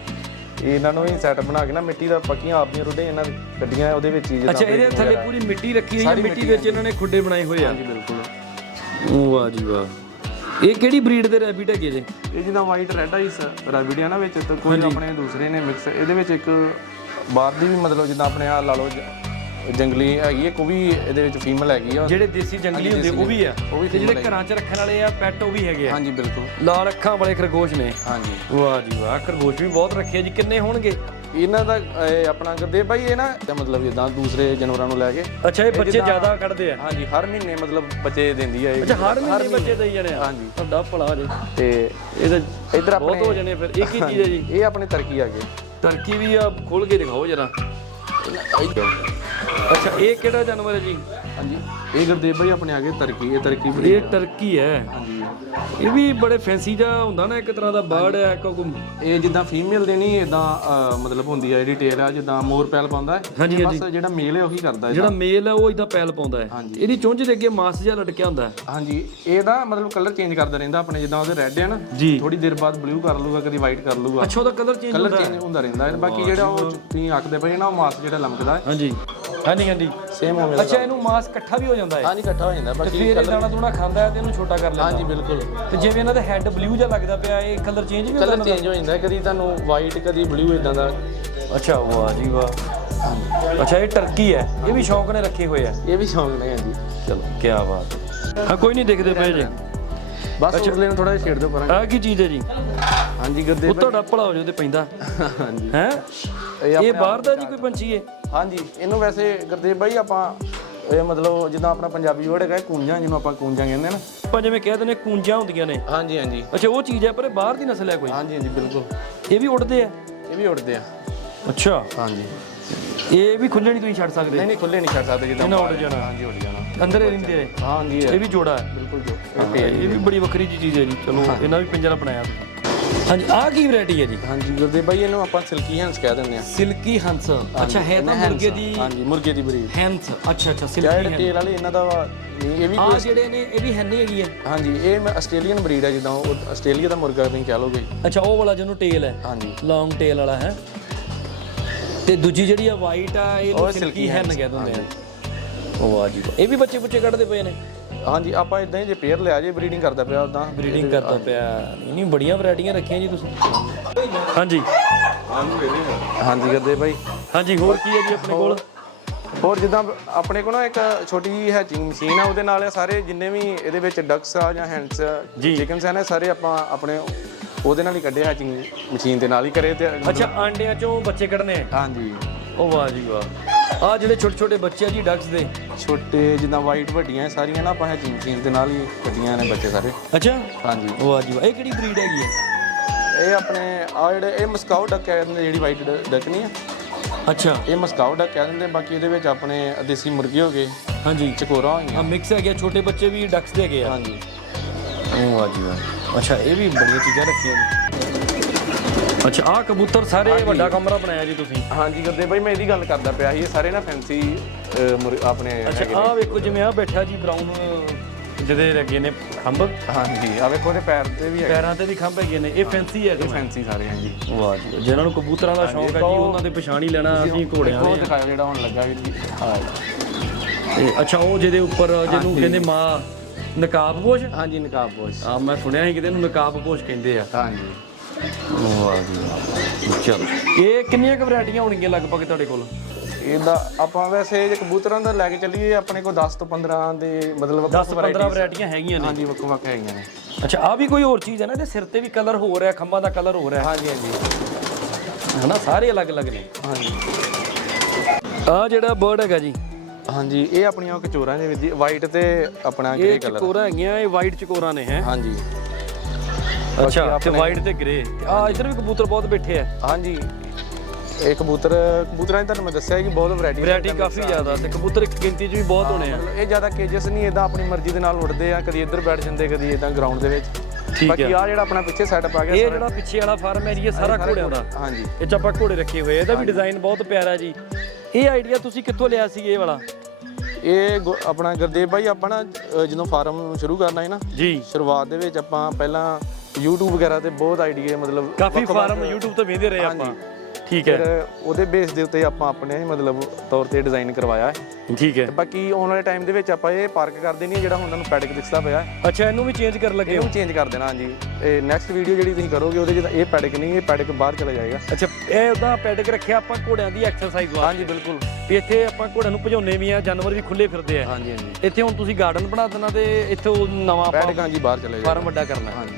S2: ਇਹਨਾਂ ਨੂੰ ਵੀ ਸੈਟਅਪ ਬਣਾ ਕੇ ਨਾ ਮਿੱਟੀ ਦਾ ਪੱਕੀਆਂ ਆਪਦੀਆਂ ਰੁੱਡੇ ਇਹਨਾਂ ਦੀ ਗੱਡੀਆਂ ਉਹਦੇ ਵਿੱਚ ਹੀ ਜਿੱਦਾਂ
S1: ਅੱਛਾ ਇਹਦੇ ਥੱਲੇ। ਪੂਰੀ ਮਿੱਟੀ ਰੱਖੀ ਹੋਈ ਹੈ ਮਿੱਟੀ ਵਿੱਚ ਇਹਨਾਂ ਨੇ ਖੁੱਡੇ ਬਣਾਏ ਹੋਏ ਆ।
S2: ਹਾਂਜੀ ਬਿਲਕੁਲ।
S1: ਵਾਹ ਜੀ ਵਾਹ। ਇਹ ਕਿਹੜੀ ਬਰੀਡ ਦੇ ਰੈਬਿਟ ਹੈਗੇ ਜੇ?
S2: ਇਹ ਜਿੱਦਾਂ ਵਾਈਟ ਰੈੱਡ ਆਈਸ ਰੈਬਿਡ ਆ ਨਾ ਵਿੱਚ ਤੇ ਕੋਈ ਆਪਣੇ ਦੂਸਰੇ ਨੇ ਮਿਕਸ ਇਹਦੇ ਵਿੱਚ ਇੱਕ ਬਾਹਰ ਦੀ ਵੀ ਮਤਲਬ ਜਿੱਦਾਂ ਆਪਣੇ ਆ ਲਾ ਲਓ ਜੰਗਲੀ ਹੈਗੀ ਹੈ, ਇੱਕ ਉਹ ਵੀ ਇਹਦੇ ਵਿੱਚ ਫੀਮੇਲ ਹੈਗੀ ਆ।
S1: ਜਿਹੜੇ ਦੇਸੀ ਜੰਗਲੀ ਹੁੰਦੇ ਉਹ ਵੀ ਆ।
S2: ਉਹ ਵੀ
S1: ਤੇ ਜਿਹੜੇ
S2: female
S1: ਘਰਾਂ 'ਚ ਰੱਖਣ ਵਾਲੇ ਆ ਪੈਟ ਉਹ ਵੀ ਹੈਗੇ ਆ।
S2: ਹਾਂਜੀ ਬਿਲਕੁਲ।
S1: ਲਾਲ ਅੱਖਾਂ ਵਾਲੇ ਖਰਗੋਸ਼ ਨੇ।
S2: ਹਾਂਜੀ।
S1: ਵਾਹ ਜੀ ਵਾਹ ਖਰਗੋਸ਼ ਵੀ ਬਹੁਤ ਰੱਖੇ ਆ ਜੀ। ਕਿੰਨੇ ਹੋਣਗੇ?
S2: ਇਹਨਾਂ ਦਾ ਇਹ ਆਪਣਾ ਗੁਰਦੇਵ ਭਾਈ ਇਹ ਨਾ ਤੇ ਮਤਲਬ ਜਿੱਦਾਂ ਦੂਸਰੇ ਜਾਨਵਰਾਂ ਨੂੰ ਲੈ ਕੇ।
S1: ਅੱਛਾ ਇਹ ਬੱਚੇ ਜ਼ਿਆਦਾ ਕੱਢਦੇ ਆ?
S2: ਹਾਂਜੀ ਹਰ ਮਹੀਨੇ ਮਤਲਬ ਬੱਚੇ ਦਿੰਦੀ ਆ ਇਹ।
S1: ਅੱਛਾ ਹਰ ਮਹੀਨੇ ਬੱਚੇ ਦੇਈ ਜਾਣੇ ਆ?
S2: ਹਾਂਜੀ।
S1: ਤੁਹਾਡਾ ਭਲਾ ਜੀ।
S2: ਤੇ
S1: ਇਹ ਤਾਂ
S2: ਇਧਰ
S1: ਬਹੁਤ ਹੋ ਜਾਣੇ ਫਿਰ। ਇਹ ਕੀ ਚੀਜ਼ ਹੈ ਜੀ?
S2: ਇਹ ਆਪਣੇ ਤਰਕੀ ਆ ਗਏ
S1: ਟਰਕੀ ਵੀ ਆ ਖੋਲ ਕੇ ਦਿਖਾਓ ਜਰਾ। ਅੱਛਾ ਇਹ ਕਿਹੜਾ ਜਾਨਵਰ ਹੈ ਜੀ?
S2: ਹਾਂਜੀ ਇਹ ਗੁਰਦੇਵ ਭਾਈ ਆਪਣੇ ਆ ਗਏ ਤਰਕੀ ਇਹ ਤਰਕੀ
S1: ਇਹ ਟਰਕੀ ਹੈ।
S2: ਹਾਂਜੀ।
S1: ਇਹ ਵੀ ਬੜੇ ਫੈਂਸੀ ਜਿਹਾ ਹੁੰਦਾ ਨਾ ਇੱਕ ਤਰ੍ਹਾਂ ਦਾ ਬਰਡ ਹੈ ਕੋਈ
S2: ਇਹ ਜਿੱਦਾਂ ਫੀਮੇਲ ਦੇ ਨਹੀਂ ਇਦਾਂ ਮਤਲਬ ਹੁੰਦੀ ਹੈ ਜਿਹੜੀ ਟੇਲ ਆ ਜਿੱਦਾਂ ਮੋਰ ਪੈਲ ਪਾਉਂਦਾ ਹੈ।
S1: ਹਾਂਜੀ,
S2: ਬਸ ਜਿਹੜਾ ਮੇਲ ਹੈ ਉਹੀ ਕਰਦਾ ਹੈ
S1: ਜਿਹੜਾ ਮੇਲ ਹੈ ਉਹ ਇਦਾਂ ਪੈਲ ਪਾਉਂਦਾ ਹੈ। ਇਹਦੀ ਚੁੰਝ ਦੇ ਅੱਗੇ ਮਾਸ ਜਿਹਾ ਲਟਕਿਆ ਹੁੰਦਾ ਹੈ।
S2: ਹਾਂਜੀ ਇਹ ਨਾ ਮਤਲਬ ਕਲਰ ਚੇਂਜ ਕਰਦਾ ਰਹਿੰਦਾ ਆਪਣੇ ਜਿੱਦਾਂ ਉਹਦੇ ਰੈੱਡ ਹੈ ਨਾ ਥੋੜੀ ਦੇਰ ਬਾਅਦ ਬਲੂ ਕਰ ਲੂਗਾ ਕਦੀ ਵਾਈਟ ਕਰ ਲੂਗਾ
S1: ਅੱਛਾ ਉਹਦਾ ਕਲਰ ਚੇਂਜ
S2: ਕਲਰ ਚੇਂਜ ਹੁੰਦਾ ਰਹਿੰਦਾ ਹੈ। ਬਾਕੀ ਜਿਹੜਾ ਉਹ ਤੁਸੀਂ ਆਖਦੇ ਪਏ ਨਾ ਉਹ ਮਾਸ ਜਿਹੜਾ ਲਮਕਦਾ ਹੈ।
S1: ਹਾਂਜੀ। ਹਾਂਜੀ ਹਾਂਜੀ।
S2: ਸੇਮ ਉਵੇਂ ਦਾ
S1: ਅੱਛਾ ਇਹਨੂੰ ਮਾਸ ਇਕੱਠਾ ਵੀ ਹੋ ਜਾਂਦਾ ਹੈ।
S2: ਹਾਂਜੀ ਇਕੱਠਾ ਹੋ ਜਾਂਦਾ ਬਾਕੀ
S1: ਫਿਰ ਇਹ ਦਾਣਾ ਦੂਣਾ ਖਾਂਦਾ ਹੈ ਤੇ ਇਹਨੂੰ ਛੋਟਾ ਕਰ ਲੈਂਦਾ।
S2: ਹਾਂਜੀ ਬਿਲਕੁਲ।
S1: ਤੇ ਜਿਵੇਂ ਇਹਨਾਂ ਦਾ ਹੈੱਡ ਬਲੂ ਜਿਹਾ ਲੱਗਦਾ ਪਿਆ ਇਹ ਕਲਰ ਚੇਂਜ ਵੀ ਹੁੰਦਾ
S2: ਕਲਰ ਚੇਂਜ ਹੋ ਜਾਂਦਾ ਹੈ, ਕਦੀ ਤੁਹਾਨੂੰ ਵਾਈਟ ਕਦੀ ਬਲੂ ਇਦਾਂ ਦਾ।
S1: ਅੱਛਾ ਵਾਹ ਜੀ ਵਾਹ। ਅੱਛਾ ਇਹ ਟਰਕੀ ਹੈ। ਇਹ ਵੀ ਸ਼ੌਂਕ ਨੇ ਰੱਖੇ ਹੋਏ ਆ।
S2: ਇਹ ਵੀ ਸ਼ੌਂਕ ਨੇ ਹਾਂਜੀ।
S1: ਚਲੋ। ਕੀ ਬਾਤ। ਹੈ ਹਾਂ ਕੋਈ ਨਹੀਂ ਦੇਖਦੇ ਪਏ ਜੀ।
S2: ਬਸ ਉਰਲੇ ਨੂੰ ਥੋੜਾ ਜਿਹਾ ਛੇੜ ਦਿਓ ਪਰਾਂ।
S1: ਆਹ ਕੀ ਚੀਜ਼ ਹੈ ਜੀ?
S2: ਹਾਂਜੀ ਗੱਦੇ
S1: ਉਹ ਤੁਹਾਡਾ ਭਲਾ ਹੋ ਜਾਓ ਤੇ ਪੈਂਦਾ।
S2: ਹਾਂਜੀ।
S1: ਹੈ?
S2: ਇਹ
S1: ਬਾਹਰ ਦਾ ਜੀ ਕੋਈ ਪੰਛੀ ਹੈ।
S2: ਹਾਂਜੀ ਇਹਨੂੰ ਵੈਸੇ ਗੁਰਦੇਵ ਬਾਈ ਆਪਾਂ ਇਹ ਮਤਲਬ ਜਿੱਦਾਂ ਆਪਣਾ ਪੰਜਾਬੀ ਵਰਡ ਹੈਗਾ ਕੂੰਜਾਂ ਜਿਹਨੂੰ ਆਪਾਂ ਕੂੰਜਾਂ ਕਹਿੰਦੇ ਨਾ।
S1: ਆਪਾਂ ਜਿਵੇਂ ਕਹਿ ਦਿੰਦੇ ਕੂੰਜਾਂ ਹੁੰਦੀਆਂ ਨੇ।
S2: ਹਾਂਜੀ ਹਾਂਜੀ।
S1: ਅੱਛਾ ਉਹ ਚੀਜ਼ ਹੈ ਪਰ ਇਹ ਬਾਹਰ ਦੀ ਨਸਲ ਹੈ ਕੋਈ?
S2: ਹਾਂਜੀ ਹਾਂਜੀ ਬਿਲਕੁਲ।
S1: ਇਹ ਵੀ ਉੱਡਦੇ ਆ?
S2: ਇਹ ਵੀ ਉੱਡਦੇ ਆ।
S1: ਅੱਛਾ।
S2: ਹਾਂਜੀ।
S1: ਇਹ ਵੀ ਖੁੱਲੇ ਨਹੀਂ ਤੁਸੀਂ ਛੱਡ ਸਕਦੇ?
S2: ਨਹੀਂ ਨਹੀਂ ਖੁੱਲੇ ਨਹੀਂ ਛੱਡ ਸਕਦੇ ਜਿੱਦਾਂ
S1: ਇਹਨਾਂ ਉੱਡ ਜਾਣਾ।
S2: ਹਾਂਜੀ ਉੱਡ ਜਾਣਾ।
S1: ਅੰਦਰ ਹੀ ਰਹਿੰਦੇ ਆ।
S2: ਹਾਂਜੀ
S1: ਇਹ। ਵੀ ਜੋੜਾ ਹੈ।
S2: ਬਿਲਕੁਲ ਜੋ
S1: ਇਹ ਵੀ ਬੜੀ ਵੱਖਰੀ ਜਿਹੀ ਚੀਜ਼ ਹੈ ਜੀ। ਚਲੋ ਇਹਨਾਂ ਵੀ ਪਿੰਜਰਾ ਬਣਾਇਆ ਤੁਸੀਂ। ਹਾਂਜੀ ਆਹ ਕੀ ਵੈਰਾਈਟੀ ਹੈ ਜੀ?
S2: ਹਾਂਜੀ ਗੁਰਦੇਵ ਬਾਈ ਇਹਨੂੰ ਆਪਾਂ ਸਿਲਕੀ ਹੈਂਸ ਕਹਿ ਦਿੰਦੇ ਆ
S1: ਸਿਲਕੀ ਹੰਸ। ਅੱਛਾ ਹੈ ਤਾਂ ਮੁਰਗੇ ਦੀ
S2: ਹਾਂਜੀ ਮੁਰਗੇ ਦੀ ਬਰੀਡ।
S1: ਹੈਂਸ। ਅੱਛਾ ਅੱਛਾ ਸਿਲਕੀ
S2: ਇਹ ਟੇਲ ਵਾਲੇ ਇਹਨਾਂ ਦਾ ਨਹੀਂ ਇਹ ਵੀ
S1: ਆ ਜਿਹੜੇ ਨੇ ਇਹ ਵੀ ਹੈਨੀ ਹੈਗੀ ਹੈ
S2: ਹਾਂਜੀ ਇਹ ਆਸਟ੍ਰੇਲੀਅਨ ਬਰੀਡ ਹੈ ਜਿੱਦਾਂ ਉਹ ਆਸਟ੍ਰੇਲੀਆ ਦਾ ਮੁਰਗਾ ਤੁਸੀਂ ਕਹਿ ਲੋਗੇ
S1: ਅੱਛਾ ਉਹ ਵਾਲਾ ਜਿਹਨੂੰ ਟੇਲ ਹੈ।
S2: ਹਾਂਜੀ।
S1: ਲੌਂਗ ਟੇਲ ਵਾਲਾ ਹੈ? ਤੇ ਦੂਜੀ ਜਿਹੜੀ ਆ ਵਾਈਟ ਆ ਇਹ
S2: ਉਹ
S1: ਸਿਲਕੀ
S2: silky
S1: ਹੈਨ
S2: hen,
S1: ਕਹਿ ਦਿੰਦੇ ਆ। ਉਹ ਵਾਹ ਜੀ ਵਾਹ। ਇਹ ਵੀ ਬੱਚੇ ਬੱਚੇ ਕੱਢਦੇ ਪਏ ਨੇ?
S2: ਹਾਂਜੀ ਆਪਾਂ ਇਦਾਂ ਹੀ ਜੇ ਪੇਅਰ ਲਿਆ ਜੇ ਬਰੀਡਿੰਗ ਕਰਦਾ ਪਿਆ ਉਦਾਂ
S1: ਬਰੀਡਿੰਗ ਕਰਦਾ ਪਿਆ। ਨਹੀਂ ਨਹੀਂ ਬੜੀਆਂ ਵੈਰਾਈਟੀਆਂ ਰੱਖੀਆਂ ਜੀ ਤੁਸੀਂ। ਹਾਂਜੀ।
S2: ਹਾਂਜੀ ਗੁਰਦੇਵ ਬਾਈ।
S1: ਹਾਂਜੀ ਹੋਰ ਕੀ ਹੈ ਜੀ ਆਪਣੇ ਕੋਲ?
S2: ਹੋਰ ਜਿੱਦਾਂ ਆਪਣੇ ਕੋਲ ਨਾ ਇੱਕ ਛੋਟੀ ਜਿਹੀ ਹੈਚਿੰਗ ਮਸ਼ੀਨ ਆ ਉਹਦੇ ਨਾਲ ਇਹ ਸਾਰੇ ਜਿੰਨੇ ਵੀ ਇਹਦੇ ਵਿੱਚ ਡਕਸ ਆ ਜਾਂ ਹੈਂਡਸ
S1: ਜੀ।
S2: ਚਿਕਨਸ ਆ ਨਾ ਸਾਰੇ ਆਪਾਂ ਆਪਣੇ ਉਹਦੇ ਨਾਲ ਹੀ ਕੱਢੇ ਹੈਚਿੰਗ ਮਸ਼ੀਨ ਦੇ ਨਾਲ ਹੀ ਕਰੇ ਤੇ
S1: ਅੱਛਾ ਆਂਡਿਆਂ ਚੋਂ ਬੱਚੇ ਕੱਢਨੇ
S2: ਹਾਂਜੀ।
S1: ਉਹ ਵਾਹ ਜੀ ਵਾਹ। ਆ ਜਿਹੜੇ ਛੋਟੇ ਛੋਟੇ ਬੱਚੇ ਆ ਜੀ ਡਕਸ ਦੇ।
S2: ਛੋਟੇ ਜਿੱਦਾਂ ਵਾਈਟ ਵੱਡੀਆਂ ਇਹ ਸਾਰੀਆਂ ਨਾ ਆਪਾਂ ਹੈਚਿੰਗ ਮਸ਼ੀਨ ਦੇ ਨਾਲ ਹੀ ਕੱਢੀਆਂ ਨੇ ਬੱਚੇ ਸਾਰੇ।
S1: ਅੱਛਾ?
S2: ਹਾਂਜੀ।
S1: ਉਹ ਵਾਹ ਜੀ। ਵਾਹ ਇਹ ਕਿਹੜੀ ਬਰੀਡ ਹੈਗੀ ਹੈ
S2: ਇਹ ਆਪਣੇ ਆ ਜਿਹੜੇ ਇਹ ਮਸਕਾਓ ਡਕ ਦਿੰਦੇ ਜਿਹੜੀ ਵਾਈਟ ਡਕ ਨਹੀਂ ਆ।
S1: ਅੱਛਾ।
S2: ਇਹ ਮਸਕਾਓ ਡਕ ਕਹਿ ਦਿੰਦੇ ਬਾਕੀ ਇਹਦੇ ਵਿੱਚ ਆਪਣੇ ਦੇਸੀ ਮੁਰਗੇ ਹੋ ਗਏ
S1: ਹਾਂਜੀ।
S2: ਚਕੋਰਾ ਹੋਈਆਂ।
S1: ਆ ਮਿਕਸ ਹੈਗੇ ਆ, ਛੋਟੇ ਬੱਚੇ ਵੀ ਡਕਸ ਦੇ ਹੈਗੇ ਆ।
S2: ਹਾਂਜੀ।
S1: ਉਹ ਵਾਹ ਜੀ ਵਾਹ। ਅੱਛਾ ਇਹ ਵੀ ਬੜੀਆਂ ਚੀਜ਼ਾਂ ਰੱਖੀਆਂ ਜੀ ਅੱਛਾ ਆ ਕਬੂਤਰ ਸਾਰੇ ਵੱਡਾ ਕਮਰਾ ਬਣਾਇਆ ਜੀ ਤੁਸੀਂ।
S2: ਹਾਂਜੀ ਗੁਰਦੇ ਬਾਈ ਮੈਂ ਇਹਦੀ ਗੱਲ ਕਰਦਾ ਪਿਆ ਸੀ ਇਹ ਸਾਰੇ ਨਾ ਫੈਂਸੀ ਆਪਣੇ
S1: ਅੱਛਾ ਆ ਵੇਖੋ ਜਿਵੇਂ ਆ ਬੈਠਾ ਜੀ ਬਰਾਊਨ ਜਿਹਦੇ ਲੱਗੇ ਨੇ ਖੰਭ।
S2: ਹਾਂਜੀ ਆ ਵੇਖੋ ਉਹਦੇ ਪੈਰ ਤੇ ਵੀ ਹੈਗੇ।
S1: ਪੈਰਾਂ ਤੇ ਵੀ ਖੰਭ ਹੈਗੇ ਨੇ ਇਹ ਫੈਂਸੀ ਹੈ ਜੀ
S2: ਫੈਂਸੀ ਸਾਰੇ ਹਾਂਜੀ
S1: ਵਾਹ ਜੀ। ਜਿਹਨਾਂ ਨੂੰ ਕਬੂਤਰਾਂ ਦਾ ਸ਼ੌਂਕ ਹੈ ਜੀ ਉਹਨਾਂ ਦੇ ਪਛਾਣ ਹੀ ਲੈਣਾ ਅਸੀਂ ਘੋੜਿਆਂ
S2: ਉਹ
S1: ਦੇ।
S2: ਦਿਖਾਓ ਜਿਹੜਾ ਹੁਣ ਲੱਗਾ ਵੀ ਜੀ। ਹਾਂ
S1: ਤੇ ਅੱਛਾ ਉਹ ਜਿਹਦੇ ਉੱਪਰ ਜਿਹਨੂੰ ਕਹਿੰਦੇ ਮਾਂ ਨਕਾਬ ਪੋਸ਼
S2: ਹਾਂਜੀ ਨਕਾਬ ਪੋਸ਼
S1: ਆ ਮੈਂ ਸੁਣਿਆ ਸੀ ਕਿਤੇ ਨੂੰ ਨਕਾਬ ਪੋਸ਼ ਕਹਿੰਦੇ ਆ।
S2: ਹਾਂਜੀ।
S1: ਵਾਹ ਜੀ ਵਾਹ। ਚਲੋ ਇਹ ਕਿੰਨੀਆਂ ਕੁ ਵੈਰਾਈਟੀਆਂ ਹੋਣਗੀਆਂ ਲਗਭਗ ਤੁਹਾਡੇ ਕੋਲ?
S2: ਇਹਦਾ ਆਪਾਂ ਵੈਸੇ ਜੇ ਕਬੂਤਰਾਂ ਦਾ ਲੈ ਕੇ ਚੱਲੀਏ ਆਪਣੇ ਕੋਲ 10 ਤੋਂ 15 ਦੇ ਮਤਲਬ
S1: 10 15 ਵੈਰਾਈਟੀਆਂ ਹੈਗੀਆਂ ਨੇ?
S2: ਹਾਂਜੀ ਵੱਖੋ ਵੱਖ ਹੈਗੀਆਂ ਨੇ।
S1: ਅੱਛਾ ਆ ਵੀ ਕੋਈ ਹੋਰ ਚੀਜ਼ ਹੈ ਨਾ ਇਹਦੇ ਸਿਰ ਤੇ ਵੀ ਕਲਰ ਹੋ ਰਿਹਾ ਖੰਭਾਂ ਦਾ ਕਲਰ ਹੋ ਰਿਹਾ।
S2: ਹਾਂਜੀ ਹਾਂਜੀ।
S1: ਹਨਾ ਸਾਰੇ ਅਲੱਗ-ਅਲੱਗ ਨੇ।
S2: ਹਾਂਜੀ।
S1: ਆ ਜਿਹੜਾ ਬਰਡ ਹੈਗਾ ਜੀ।
S2: ਹਾਂਜੀ ਇਹ ਆਪਣੀਆਂ ਕਚੋਰਾਂ ਦੇ ਵਿੱਚ ਵਾਈਟ ਤੇ ਆਪਣਾ ਗ੍ਰੇ
S1: ਇਹ
S2: ਕਲਰ
S1: ਚਕੋਰਾ ਹੈਗੀਆਂ ਇਹ ਵਾਈਟ ਚਕੋਰਾ ਨੇ ਹੈ।
S2: ਹਾਂਜੀ।
S1: ਅੱਛਾ ਤੇ ਵਾਈਟ ਤੇ ਗ੍ਰੇ ਆ ਇਧਰ ਵੀ ਕਬੂਤਰ ਬਹੁਤ ਬੈਠੇ ਆ।
S2: ਹਾਂਜੀ। ਇਹ ਕਬੂਤਰ ਕਬੂਤਰਾਂ ਦੀ ਤੁਹਾਨੂੰ ਮੈਂ ਦੱਸਿਆ ਕਿ ਬਹੁਤ ਵੈਰਾਈਟੀ
S1: ਵੈਰਾਈਟੀ ਕਾਫੀ ਜ਼ਿਆਦਾ ਤੇ ਕਬੂਤਰ ਇੱਕ ਗਿਣਤੀ 'ਚ ਵੀ ਬਹੁਤ ਹੋਣੇ ਆ।
S2: ਇਹ ਜ਼ਿਆਦਾ ਕੇਜਸ ਨਹੀਂ ਇਦਾਂ ਆਪਣੀ ਮਰਜ਼ੀ ਦੇ ਨਾਲ ਉੱਡਦੇ ਆ ਕਦੀ ਇੱਧਰ ਬੈਠ ਜਾਂਦੇ ਕਦੀ ਇਦਾਂ ਗਰਾਊਂਡ ਦੇ ਵਿੱਚ।
S1: ਠੀਕ
S2: ਬਾਕੀ ਆ। ਜਿਹੜਾ ਆਪਣਾ ਪਿੱਛੇ ਸੈਟਅਪ ਆ ਗਿਆ
S1: ਇਹ ਜਿਹੜਾ ਪਿੱਛੇ ਵਾਲਾ ਫਾਰਮ ਹੈ ਜੀ ਇਹ ਸਾਰਾ ਘੋੜਿਆਂ ਦਾ।
S2: ਹਾਂਜੀ।
S1: ਇਹ 'ਚ ਆਪਾਂ ਘੋੜੇ ਰੱਖੇ ਹੋਏ। ਇਹਦਾ ਵੀ ਡਿਜ਼ਾਈਨ ਬਹੁਤ ਪਿਆਰਾ ਜੀ। ਇਹ ਆਈਡੀਆ ਤੁਸੀਂ ਕਿੱਥੋਂ ਲਿਆ ਸੀ ਇਹ ਵਾਲਾ?
S2: ਇਹ ਆਪਣਾ ਗੁਰਦੇਵ ਭਾਈ ਆਪਾਂ ਨਾ ਜਦੋਂ ਫਾਰਮ ਸ਼ੁਰੂ ਕਰਨਾ ਹੈ ਨਾ
S1: ਜੀ।
S2: ਸ਼ੁਰੂਆਤ ਦੇ ਵਿੱਚ ਆਪਾਂ ਪਹਿਲਾਂ YouTube ਵਗੈਰਾ ਤੇ ਬਹੁਤ ਆਈਡੀਆ ਮਤਲਬ
S1: ਕਾਫੀ
S2: ਵੱਖ-ਵੱਖ-
S1: ਫਾਰਮ YouTube ਤੋਂ ਵੇਖਦੇ ਰਹੇ ਆਪਾਂ। ਠੀਕ ਹੈ।
S2: ਉਹਦੇ ਬੇਸ ਦੇ ਉੱਤੇ ਆਪਾਂ ਆਪਣੇ ਮਤਲਬ ਤੌਰ ਤੇ ਡਿਜ਼ਾਈਨ ਕਰਵਾਇਆ ਹੈ।
S1: ਠੀਕ ਹੈ।
S2: ਤੇ ਬਾਕੀ ਆਉਣ ਵਾਲੇ ਟਾਈਮ ਦੇ ਵਿੱਚ ਆਪਾਂ ਇਹ ਪਾਰਕ ਕਰ ਦੇਣੀ ਹੈ ਜਿਹੜਾ ਹੁਣ ਤੁਹਾਨੂੰ ਪੈਡਿਕ ਦਿਖਦਾ ਪਿਆ ਹੈ।
S1: ਅੱਛਾ ਇਹਨੂੰ ਵੀ ਚੇਂਜ ਕਰਨ ਲੱਗੇ ਹੋ?
S2: ਇਹਨੂੰ ਚੇਂਜ ਕਰ ਦੇਣਾ ਹਾਂਜੀ। ਇਹ ਨੈਕਸਟ ਵੀਡੀਓ ਜਿਹੜੀ ਤੁਸੀਂ ਕਰੋਗੇ ਉਹਦੇ 'ਚ ਤਾਂ ਇਹ ਪੈਡਿਕ ਨਹੀਂ ਇਹ ਪੈਡਿਕ ਬਾਹਰ ਚਲਾ ਜਾਏਗਾ।
S1: ਅੱਛਾ ਇਹ ਉਹਦਾ ਪੈਡਕ ਰੱਖਿਆ ਆਪਾਂ ਘੋੜਿਆਂ ਦੀ ਐਕਸਰਸਾਈਜ਼ ਵਾਸਤੇ।
S2: ਹਾਂਜੀ ਬਿਲਕੁਲ।
S1: ਵੀ ਇੱਥੇ ਆਪਾਂ ਘੋੜਿਆਂ ਨੂੰ ਭਜਾਉਨੇ ਵੀ ਆ ਜਾਨਵਰ ਵੀ ਖੁੱਲੇ ਫਿਰਦੇ ਆ।
S2: ਹਾਂਜੀ ਹਾਂਜੀ।
S1: ਇੱਥੇ ਹੁਣ ਤੁਸੀਂ ਗਾਰਡਨ ਬਣਾ ਦੇਣਾ ਤੇ ਇੱਥੇ ਉਹ ਨਵਾਂ ਆਪਾਂ
S2: ਪੈਡਿਕ ਹਾਂਜੀ ਬਾਹਰ ਚਲੇ ਜਾਏਗਾ
S1: ਫਾਰਮ ਵੱਡਾ ਕਰਨਾ।
S2: ਹਾਂਜੀ।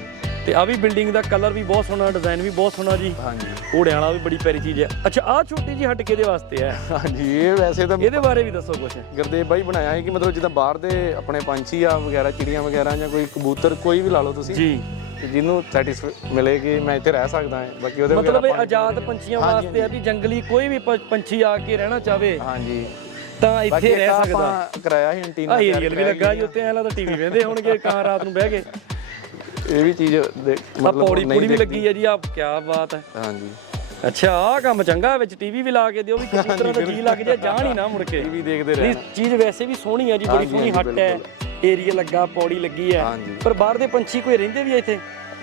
S1: ਤੇ ਆ ਵੀ ਬਿਲਡਿੰਗ ਦਾ ਕਲਰ ਵੀ ਬਹੁਤ ਸੋਹਣਾ ਡਿਜ਼ਾਈਨ ਵੀ ਬਹੁਤ ਸੋਹਣਾ ਜੀ।
S2: ਹਾਂਜੀ।
S1: ਘੋੜਿਆਂ ਵਾਲਾ ਵੀ ਬੜੀ ਪਿਆਰੀ ਚੀਜ਼ ਹੈ। ਅੱਛਾ ਆ ਛੋਟੀ ਜੀ ਹਟ ਕੇ ਦੇ ਵਾਸਤੇ ਹੈ।
S2: ਹਾਂਜੀ ਇਹ ਵੈਸੇ ਤਾਂ
S1: ਇਹਦੇ ਬਾਰੇ ਵੀ ਦੱਸੋ ਕੁਝ
S2: ਗੁਰਦੇਵ ਬਾਈ ਬਣਾਇਆ ਹੈ ਕਿ ਮਤਲਬ ਜਿੱਦਾਂ ਬਾਹਰ ਦੇ ਆਪਣੇ ਪੰਛੀ ਆ ਵਗੈਰਾ ਚਿੜੀਆਂ ਵਗੈਰਾ ਜਾਂ ਕੋਈ ਕਬੂਤਰ ਕੋਈ ਵੀ ਲਾ ਲਓ ਤੁਸੀਂ
S1: ਜੀ।
S2: ਜਿਹਨੂੰ ਸੈਟੀਸਫਾਈ ਮਿਲੇ ਕਿ ਮੈਂ ਇੱਥੇ ਰਹਿ ਸਕਦਾ ਹਾਂ ਬਾਕੀ ਉਹਦੇ
S1: ਮਤਲਬ ਇਹ ਆਜ਼ਾਦ ਪੰਛੀਆਂ ਵਾਸਤੇ ਆ ਵੀ ਜੰਗਲੀ ਕੋਈ ਵੀ ਪ- ਪੰਛੀ ਆ ਕੇ ਰਹਿਣਾ ਚਾਵੇ
S2: ਹਾਂਜੀ।
S1: ਤਾਂ ਇੱਥੇ ਰਹਿ ਸਕਦਾ।
S2: ਕਰਾਇਆ ਸੀ ਐਂਟੀਨਾ
S1: ਆ ਏਰੀਅਲ ਵੀ ਲੱਗਾ ਜੀ ਉੱਤੇ ਐ ਲੱਗਦਾ ਟੀਵੀ ਵੇਂਦੇ ਹੋਣਗੇ ਕਾਂ ਰਾਤ ਨੂੰ ਬਹਿ ਕੇ।
S2: ਇਹ ਵੀ ਚੀਜ਼ ਦੇ-
S1: ਆ
S2: ਮਤਲਬ
S1: ਪੌੜੀ ਪੂੜੀ ਵੀ। ਲੱਗੀ ਹੈ ਜੀ ਆ ਕੀ ਬਾਤ ਹੈ।
S2: ਹਾਂਜੀ।
S1: ਅੱਛਾ ਆ ਕੰਮ ਚੰਗਾ ਵਿੱਚ ਟੀਵੀ ਵੀ ਲਾ ਕੇ ਦਿਓ ਵੀ ਕਬੂਤਰਾਂ ਦਾ ਜੀ ਲੱਗ ਜਾ ਜਾਣ ਹੀ ਨਾ ਮੁੜ ਕੇ।
S2: ਵੀ ਦੇਖਦੇ
S1: ਨਹੀਂ
S2: ਰਹਿਣਾ
S1: ਚੀਜ਼ ਵੈਸੇ ਵੀ ਸੋਹਣੀ ਹੈ ਜੀ ਬੜੀ
S2: ਹਾਂਜੀ,
S1: ਸੋਹਣੀ
S2: ਹਾਂਜੀ,
S1: ਹੱਟ ਹੈ ਏਰੀਆ ਲੱਗਾ ਪੌੜੀ ਲੱਗੀ ਹੈ।
S2: ਹਾਂਜੀ।
S1: ਪਰ ਬਾਹਰ ਦੇ ਪੰਛੀ ਕੋਈ ਰਹਿੰਦੇ ਵੀ ਆ ਇੱਥੇ?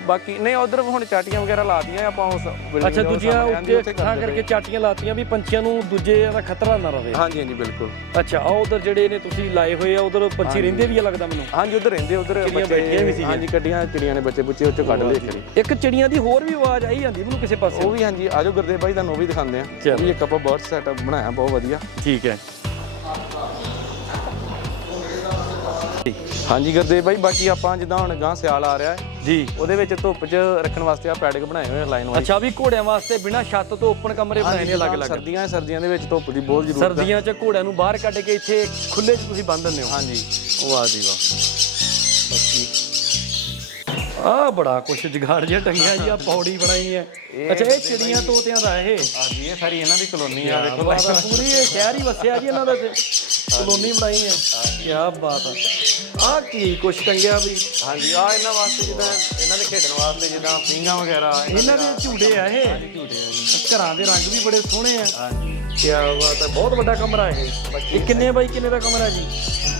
S2: ਬਾਕੀ ਨਹੀਂ ਉਧਰ ਹੁਣ ਚਾਟੀਆਂ ਵਗੈਰਾ ਲਾਤੀਆਂ ਆਪਾਂ ਉਸ building
S1: ਅੱਛਾ
S2: ਦੇ
S1: ਦੂਜੀਆਂ
S2: ਸਾਹਮਣੇ, ਹਾਂਜੀ,
S1: ਉੱਤੇ
S2: ਕਰਦੇ
S1: ਕਰਕੇ ਚਾਟੀਆਂ ਲਾਤੀਆਂ ਵੀ ਪੰਛੀਆਂ ਨੂੰ ਦੂਜੇ ਦਾ ਖਤਰਾ ਨਾ ਰਵੇ।
S2: ਹਾਂਜੀ ਹਾਂਜੀ ਬਿਲਕੁਲ।
S1: ਅੱਛਾ ਆ ਉਧਰ ਜਿਹੜੇ ਨੇ ਤੁਸੀਂ ਲਾਏ ਹੋਏ ਆ ਉਧਰ ਪੰਛੀ ਰਹਿੰਦੇ ਵੀ ਆ ਲੱਗਦਾ ਮੈਨੂੰ?
S2: ਹਾਂਜੀ ਉਧਰ ਰਹਿੰਦੇ ਉਧਰ
S1: ਚਿੜੀਆਂ ਬੈਠੀਆਂ ਵੀ ਸੀਗੀਆਂ।
S2: ਹਾਂਜੀ ਕੱਢੀਆਂ ਚਿੜੀਆਂ ਨੇ ਬੱਚੇ ਬੁੱਚੇ ਉੱਚੋਂ ਕੱਢ ਲਏ ਕਰੀ
S1: ਇੱਕ ਚਿੜੀਆਂ ਦੀ ਹੋਰ ਵੀ ਆਵਾਜ਼ ਆਈ ਜਾਂਦੀ ਮੈਨੂੰ ਕਿਸੇ ਪਾਸੇ।
S2: ਉਹ ਵੀ ਹਾਂਜੀ ਆਜੋ ਗੁਰਦੇਵ ਭਾਈ ਤੁਹਾਨੂੰ ਉਹ ਵੀ ਦਿਖਾਉਂਦੇ ਆ
S1: ਚਲੋ।
S2: ਵੀ ਇੱਕ ਆਪਾਂ ਬਰਡ ਸੈਟਅਪ ਬਣਾਇਆ ਬਹੁਤ ਵਧੀਆ।
S1: ਠੀਕ ਹੈ।
S2: ਹਾਂਜੀ ਗੁਰਦੇਵ ਭਾਈ ਬਾਕੀ ਆਪਾਂ ਜਿੱਦਾਂ ਹੁਣ ਗਾਂ ਸਿਆਲ ਆ ਰਿਹਾ ਹੈ
S1: ਜੀ।
S2: ਉਹਦੇ ਵਿੱਚ ਧੁੱਪ 'ਚ ਰੱਖਣ ਵਾਸਤੇ ਆ ਪੈਡਕ ਬਣਾਏ ਹੋਏ ਆ ਲਾਈਨ ਵਾਈਜ਼
S1: ਅੱਛਾ ਵੀ ਘੋੜਿਆਂ ਵਾਸਤੇ ਬਿਨਾ ਛੱਤ ਤੋਂ ਓਪਨ ਕਮਰੇ ਬਣਾਏ ਨੇ ਅਲੱਗ-ਅਲੱਗ।
S2: ਸਰਦੀਆਂ ਸਰਦੀਆਂ ਦੇ ਵਿੱਚ ਧੁੱਪ ਦੀ ਬਹੁਤ ਜ਼ਰੂਰਤ ਹੈ
S1: ਸਰਦੀਆਂ 'ਚ ਘੋੜਿਆਂ ਨੂੰ ਬਾਹਰ ਕੱਢ ਕੇ ਇੱਥੇ ਖੁੱਲੇ 'ਚ ਤੁਸੀਂ ਬੰਨ ਦਿੰਦੇ ਹੋ।
S2: ਹਾਂਜੀ। ਵਾਹ ਜੀ ਵਾਹ।
S1: ਆਹ ਬੜਾ ਕੁਛ ਜਗਾੜ ਜਿਹਾ ਟੰਗਿਆ ਜੀ ਆ ਪੌੜੀ ਬਣਾਈ ਹੈ। ਅੱਛਾ ਇਹ ਚਿੜੀਆਂ ਤੋਤਿਆਂ ਦਾ ਇਹ।
S2: ਹਾਂਜੀ ਇਹ ਸਾਰੀ ਇਹਨਾਂ ਦੀ ਕਲੋਨੀ ਆ
S1: ਦੇਖੋ ਪੂਰੀ ਇਹ ਸ਼ਹਿਰ ਹੀ ਵਸਿਆ ਜੀ ਇਹਨਾਂ ਦਾ ਤੇ। ਕਲੋਨੀ ਬਣਾਈ ਹੈ। ਕੀ ਬਾਤ ਆ। ਆਹ ਕੀ ਕੁਛ ਟੰਗਿਆ ਵੀ?
S2: ਹਾਂਜੀ ਆ ਇਹਨਾਂ ਵਾਸਤੇ ਜਿੱਦਾਂ ਇਹਨਾਂ ਦੇ ਖੇਡਣ ਵਾਸਤੇ ਜਿੱਦਾਂ ਪੀਂਘਾਂ ਵਗੈਰਾ
S1: ਇਹਨਾਂ ਦੇ ਝੂਟੇ ਆ ਇਹ?
S2: ਝੂਟੇ ਆ ਜੀ।
S1: ਘਰਾਂ ਦੇ ਰੰਗ ਵੀ ਬੜੇ ਸੋਹਣੇ ਆ।
S2: ਹਾਂਜੀ।
S1: ਕੀ ਬਾਤ ਹੈ ਬਹੁਤ ਵੱਡਾ ਕਮਰਾ ਇਹ। ਇਹ ਕਿੰਨੇ ਬਾਈ ਕਿੰਨੇ ਦਾ ਕਮਰਾ ਜੀ?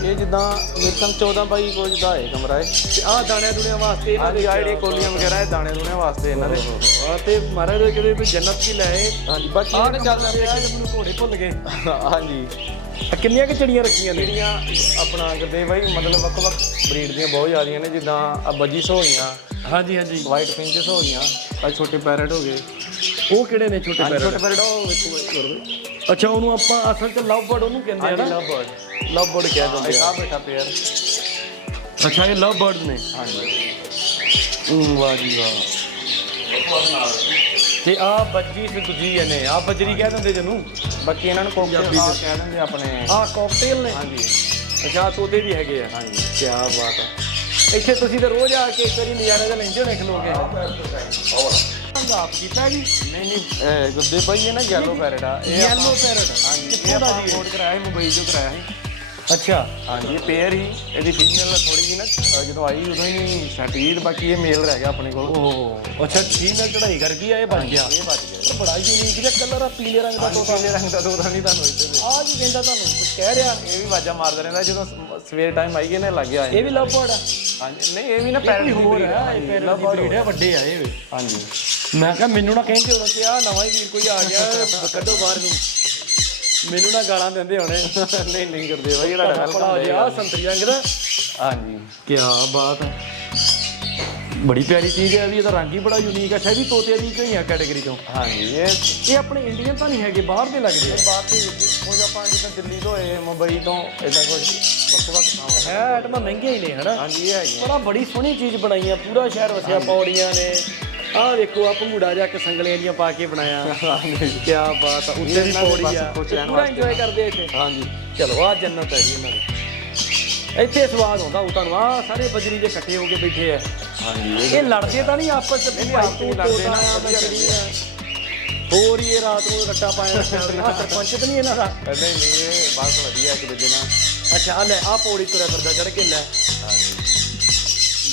S2: ਇਹ ਜਿੱਦਾਂ ਮੇਰੇ ਖਿਆਲ 14 ਬਾਈ ਕੁਝ ਦਾ ਹੈ ਕਮਰਾ ਹੈ।
S1: ਤੇ ਆਹ ਦਾਣਿਆਂ ਦੁਨੀਆਂ ਵਾਸਤੇ ਇਹਨਾਂ ਦੇ
S2: ਆ ਜਿਹੜੀਆਂ ਕੋਲੀਆਂ ਵਗੈਰਾ ਇਹ ਦਾਣੇ ਦੂਣੇ ਵਾਸਤੇ ਇਹਨਾਂ ਦੇ।
S1: ਆ ਤੇ ਮਹਾਰਾਜ ਦੇ ਕਿਤੇ ਵੀ ਜੰਨਤ ਕੀ ਲਏ
S2: ਹਾਂਜੀ ਬਾਕੀ
S1: ਚੱਲਦਾ ਪਿਆ ਕਿ ਮੈਨੂੰ ਘੋੜੇ ਭੁੱਲ ਗਏ।
S2: ਹਾਂਜੀ।
S1: ਆ ਕਿੰਨੀਆਂ ਕਿ ਚਿੜੀਆਂ ਰੱਖੀਆਂ ਨੇ?
S2: ਜਿਹੜੀਆਂ ਆਪਣਾ ਗੁਰਦੇਵ ਭਾਈ ਮਤਲਬ ਵੱਖ ਵੱਖ ਬਰੀਡ ਦੀਆਂ ਬਹੁਤ ਜ਼ਿਆਦੀਆਂ ਨੇ ਜਿੱਦਾਂ ਆ ਬਜੀਸ ਹੋ ਗਈਆਂ
S1: ਹਾਂਜੀ ਹਾਂਜੀ।
S2: ਵਾਈਟ ਫਿੰਚਸ ਹੋ ਗਈਆਂ ਆ ਛੋਟੇ ਪੈਰਟ ਹੋ ਗਏ।
S1: ਉਹ ਕਿਹੜੇ ਨੇ ਛੋਟੇ ਪੈਰ
S2: ਛੋਟੇ ਪੈਰਟ ਉਹ ਵੇਖੋ ਗੁਰਦੇਵ
S1: ਅੱਛਾ ਉਹਨੂੰ ਆਪਾਂ ਅਸਲ ਚ ਲਵ ਬਰਡ ਉਹਨੂੰ ਕਹਿੰਦੇ ਆ ਨਾ?
S2: ਲਵ ਬਰਡ
S1: ਲਵ ਬਰਡ ਕਹਿ ਦਿੰਦੇ
S2: ਇੱਕ ਆ ਬੈਠਾ ਪੇਅਰ
S1: ਅੱਛਾ ਇਹ ਲਵ ਬਰਡ ਨੇ?
S2: ਹਾਂਜੀ।
S1: ਵਾਹ ਜੀ ਵਾਹ। ਤੇ ਆ ਬੱਜੀ ਤੇ ਦੂਜੀ ਨੇ ਆ ਬਜਰੀ ਕਹਿ ਦਿੰਦੇ ਜਨੂੰ
S2: ਬਾਕੀ ਇਹਨਾਂ ਨੂੰ ਕੋਕਟੇਲ ਕਹਿ ਦਿੰਦੇ ਆਪਣੇ।
S1: ਆ ਕਾਕਟੇਲ ਨੇ।
S2: ਹਾਂਜੀ।
S1: ਅੱਛਾ ਤੋਤੇ ਵੀ ਹੈਗੇ ਆ।
S2: ਹਾਂਜੀ
S1: ਕੀ ਬਾਤ ਹੈ ਇੱਥੇ ਤੁਸੀਂ ਤਾਂ ਰੋਜ਼ ਆ ਕੇ ਇੱਕ ਵਾਰੀ ਨਜ਼ਾਰਾ ਜਿਹਾ ਲੈਂਦੇ ਹੋਣੇ ਖਲੋ ਕੇ ਆਪ ਕੀਤਾ ਜੀ?
S2: ਨਹੀਂ ਨਹੀਂ ਗੁਰਦੇਵ ਭਾਈ ਇਹ ਨਾ ਯੈਲੋ ਪੈਰਟ ਆ। ਇਹ
S1: ਯੈਲੋ ਪੈਰਟ
S2: ਹਾਂਜੀ
S1: ਕਿੱਥੋਂ ਦਾ ਜੀ?
S2: ਕੋਡ ਕਰਾਇਆ ਸੀ ਮੁੰਬਈ ਤੋਂ ਕਰਾਇਆ ਸੀ।
S1: ਅੱਛਾ।
S2: ਹਾਂਜੀ ਇਹ ਪੇਅਰ ਹੀ। ਇਹਦੀ ਫੀਮੇਲ ਥੋੜੀ ਜਿਹੀ ਨਾ ਅਹ ਜਦੋਂ ਆਈ ਉਦੋਂ ਹੀ ਨਹੀਂ ਸੈਟੀ ਤੇ ਬਾਕੀ ਇਹ ਮੇਲ ਰਹਿ ਗਿਆ ਆਪਣੇ ਕੋਲ।
S1: ਓਹ। ਅੱਛਾ ਠੀਕ ਨਾਲ ਚੜਾਈ ਕਰ ਗਈ ਆ ਇਹ ਬਣ ਗਿਆ
S2: ਇਹ ਬਚ ਗਿਆ।
S1: ਇਹ ਬੜਾ ਯੂਨੀਕ ਜਿਹਾ ਕਲਰ ਆ ਪੀਲੇ ਰੰਗ ਦਾ ਤੋਤਾ।
S2: ਪੀਲੇ ਰੰਗ ਦਾ ਦੋਦਾ ਨਹੀਂ ਤੁਹਾਨੂੰ ਇੱਥੇ ਵੀ।
S1: ਆ ਕੀ ਕਹਿੰਦਾ ਤੁਹਾਨੂੰ ਕੁਝ ਕਹਿ ਰਿਹਾ।
S2: ਇਹ ਵੀ ਵਾਜਾ ਮਾਰਦਾ ਰਹਿੰਦਾ ਜਦੋਂ ਸ- ਸਵੇਰ ਟਾਈਮ ਆਈਏ ਨੇ ਲੱਗ ਗਿਆ
S1: ਇਹ ਵੀ ਲਵ ਬਰਡ ਆ।
S2: ਹਾਂਜੀ ਨਹੀਂ ਇਹ ਵੀ ਨਾ
S1: ਕੋਈ
S2: ਪੈਰਟ
S1: ਹੋਰ ਆ ਇਹ ਪੈਰ ਦੀ ਬਰੀਡ ਹੈ ਵੱਡੇ ਆ ਇਹ ਵੀ।
S2: ਹਾਂਜੀ।
S1: ਮੈਂ ਕਿਹਾ ਮੈਨੂੰ ਨਾ ਕਹਿੰਦੇ ਹੋਣਾ ਕਿ ਆ ਨਵਾਂ ਹੀ ਵੀਰ ਕੋਈ ਆ ਗਿਆ ਕੱਢੋ ਬਾਹਰ ਨੂੰ। ਮੈਨੂੰ ਨਾ ਗਾਲਾਂ ਦਿੰਦੇ ਹੋਣੇ।
S2: ਨਹੀਂ ਨਹੀਂ ਕਰਦੇ ਭਾਈ ਜਿਹੜਾ ਡਰ
S1: ਬੜਾ ਜਿਆ ਸੰਤਰੀ ਰੰਗ ਦਾ।
S2: ਹਾਂਜੀ।
S1: ਕੀ ਬਾਤ ਹੈ। ਬੜੀ ਪਿਆਰੀ ਚੀਜ਼ ਹੈ ਵੀ ਇਹਦਾ ਰੰਗ ਹੀ ਬੜਾ ਯੂਨੀਕ ਹੈ। ਸ਼ਾਇਦ ਤੋਤੇ ਦੀ ਕੋਈ ਆ ਕੈਟਾਗਰੀ ਚੋਂ।
S2: ਹਾਂਜੀ ਇਹ
S1: ਇਹ ਆਪਣੇ ਇੰਡੀਅਨ ਤਾਂ ਨਹੀਂ ਹੈਗੇ ਬਾਹਰ ਦੇ ਲੱਗਦੇ ਆ।
S2: ਬਾਤ ਤੇ ਕੁਝ ਆਪਾਂ ਜਿੱਦਾਂ ਦਿੱਲੀ ਤੋਂ ਹੋਏ ਮੁੰਬਈ ਤੋਂ ਇਦਾਂ ਕੁਝ ਵੱਖ ਵੱਖ ਥਾਵਾਂ
S1: ਹੈ ਆਈਟਮਾਂ ਮਹਿੰਗੀਆਂ ਹੀ ਨੇ ਹਨਾ?
S2: ਹਾਂਜੀ ਇਹ ਹੈਗੀਆਂ।
S1: ਬੜਾ ਬੜੀ ਸੋਹਣੀ ਚੀਜ਼ ਬਣਾਈ ਆ ਪੂਰਾ ਸ਼ਹਿਰ ਵਸਿਆ ਪੌੜੀਆਂ ਨੇ। ਆਹ ਦੇਖੋ ਆ ਭੰਗੂੜਾ ਜਾ ਕੇ ਸੰਗਲੀਆਂ ਜੀਆਂ ਪਾ ਕੇ ਬਣਾਇਆ। ਕੀ ਬਾਤ ਆ ਉੱਤੇ ਦੀ
S2: ਦੇ
S1: ਪੌੜੀ ਆ। ਪੂਰਾ ਇੰਜੋਏ ਕਰਦੇ ਆ ਇੱਥੇ।
S2: ਹਾਂਜੀ।
S1: ਚਲੋ ਆ ਜੰਨਤ ਹੈ ਜੀ ਇਹਨਾਂ ਦੀ। ਇੱਥੇ ਸਵਾਦ ਹੁੰਦਾ ਉਹ ਤੁਹਾਨੂੰ। ਆ ਸਾਰੇ ਬਜਰੀ ਜੇ ਇਕੱਠੇ ਹੋ ਕੇ ਬੈਠੇ ਆ।
S2: ਹਾਂਜੀ
S1: ਇਹ ਲੜਦੇ ਤਾਂ ਨਹੀਂ ਆਪਸ ਚ
S2: ਨਹੀਂ, ਆਪਸ ਚ ਨਹੀਂ ਲੜਦੇ ਨਾ,
S1: ਹੋਰ ਇਹ ਰਾਤ ਨੂੰ ਰੱਟਾ ਪਾਇਆ ਰੱਖਿਆ। ਸਰਪੰਚ ਤਾਂ ਨਹੀਂ ਇਹਨਾਂ ਦਾ।
S2: ਨਹੀਂ ਨਹੀਂ ਬਸ ਵਧੀਆ ਇੱਕ ਦੂਜੇ ਨਾਲ।
S1: ਅੱਛਾ ਆ ਲੈ ਆ ਪੌੜੀ ਤੁਰਿਆ ਫਿਰਦਾ ਚੜ ਕੇ ਲੈ।
S2: ਹਾਂਜੀ।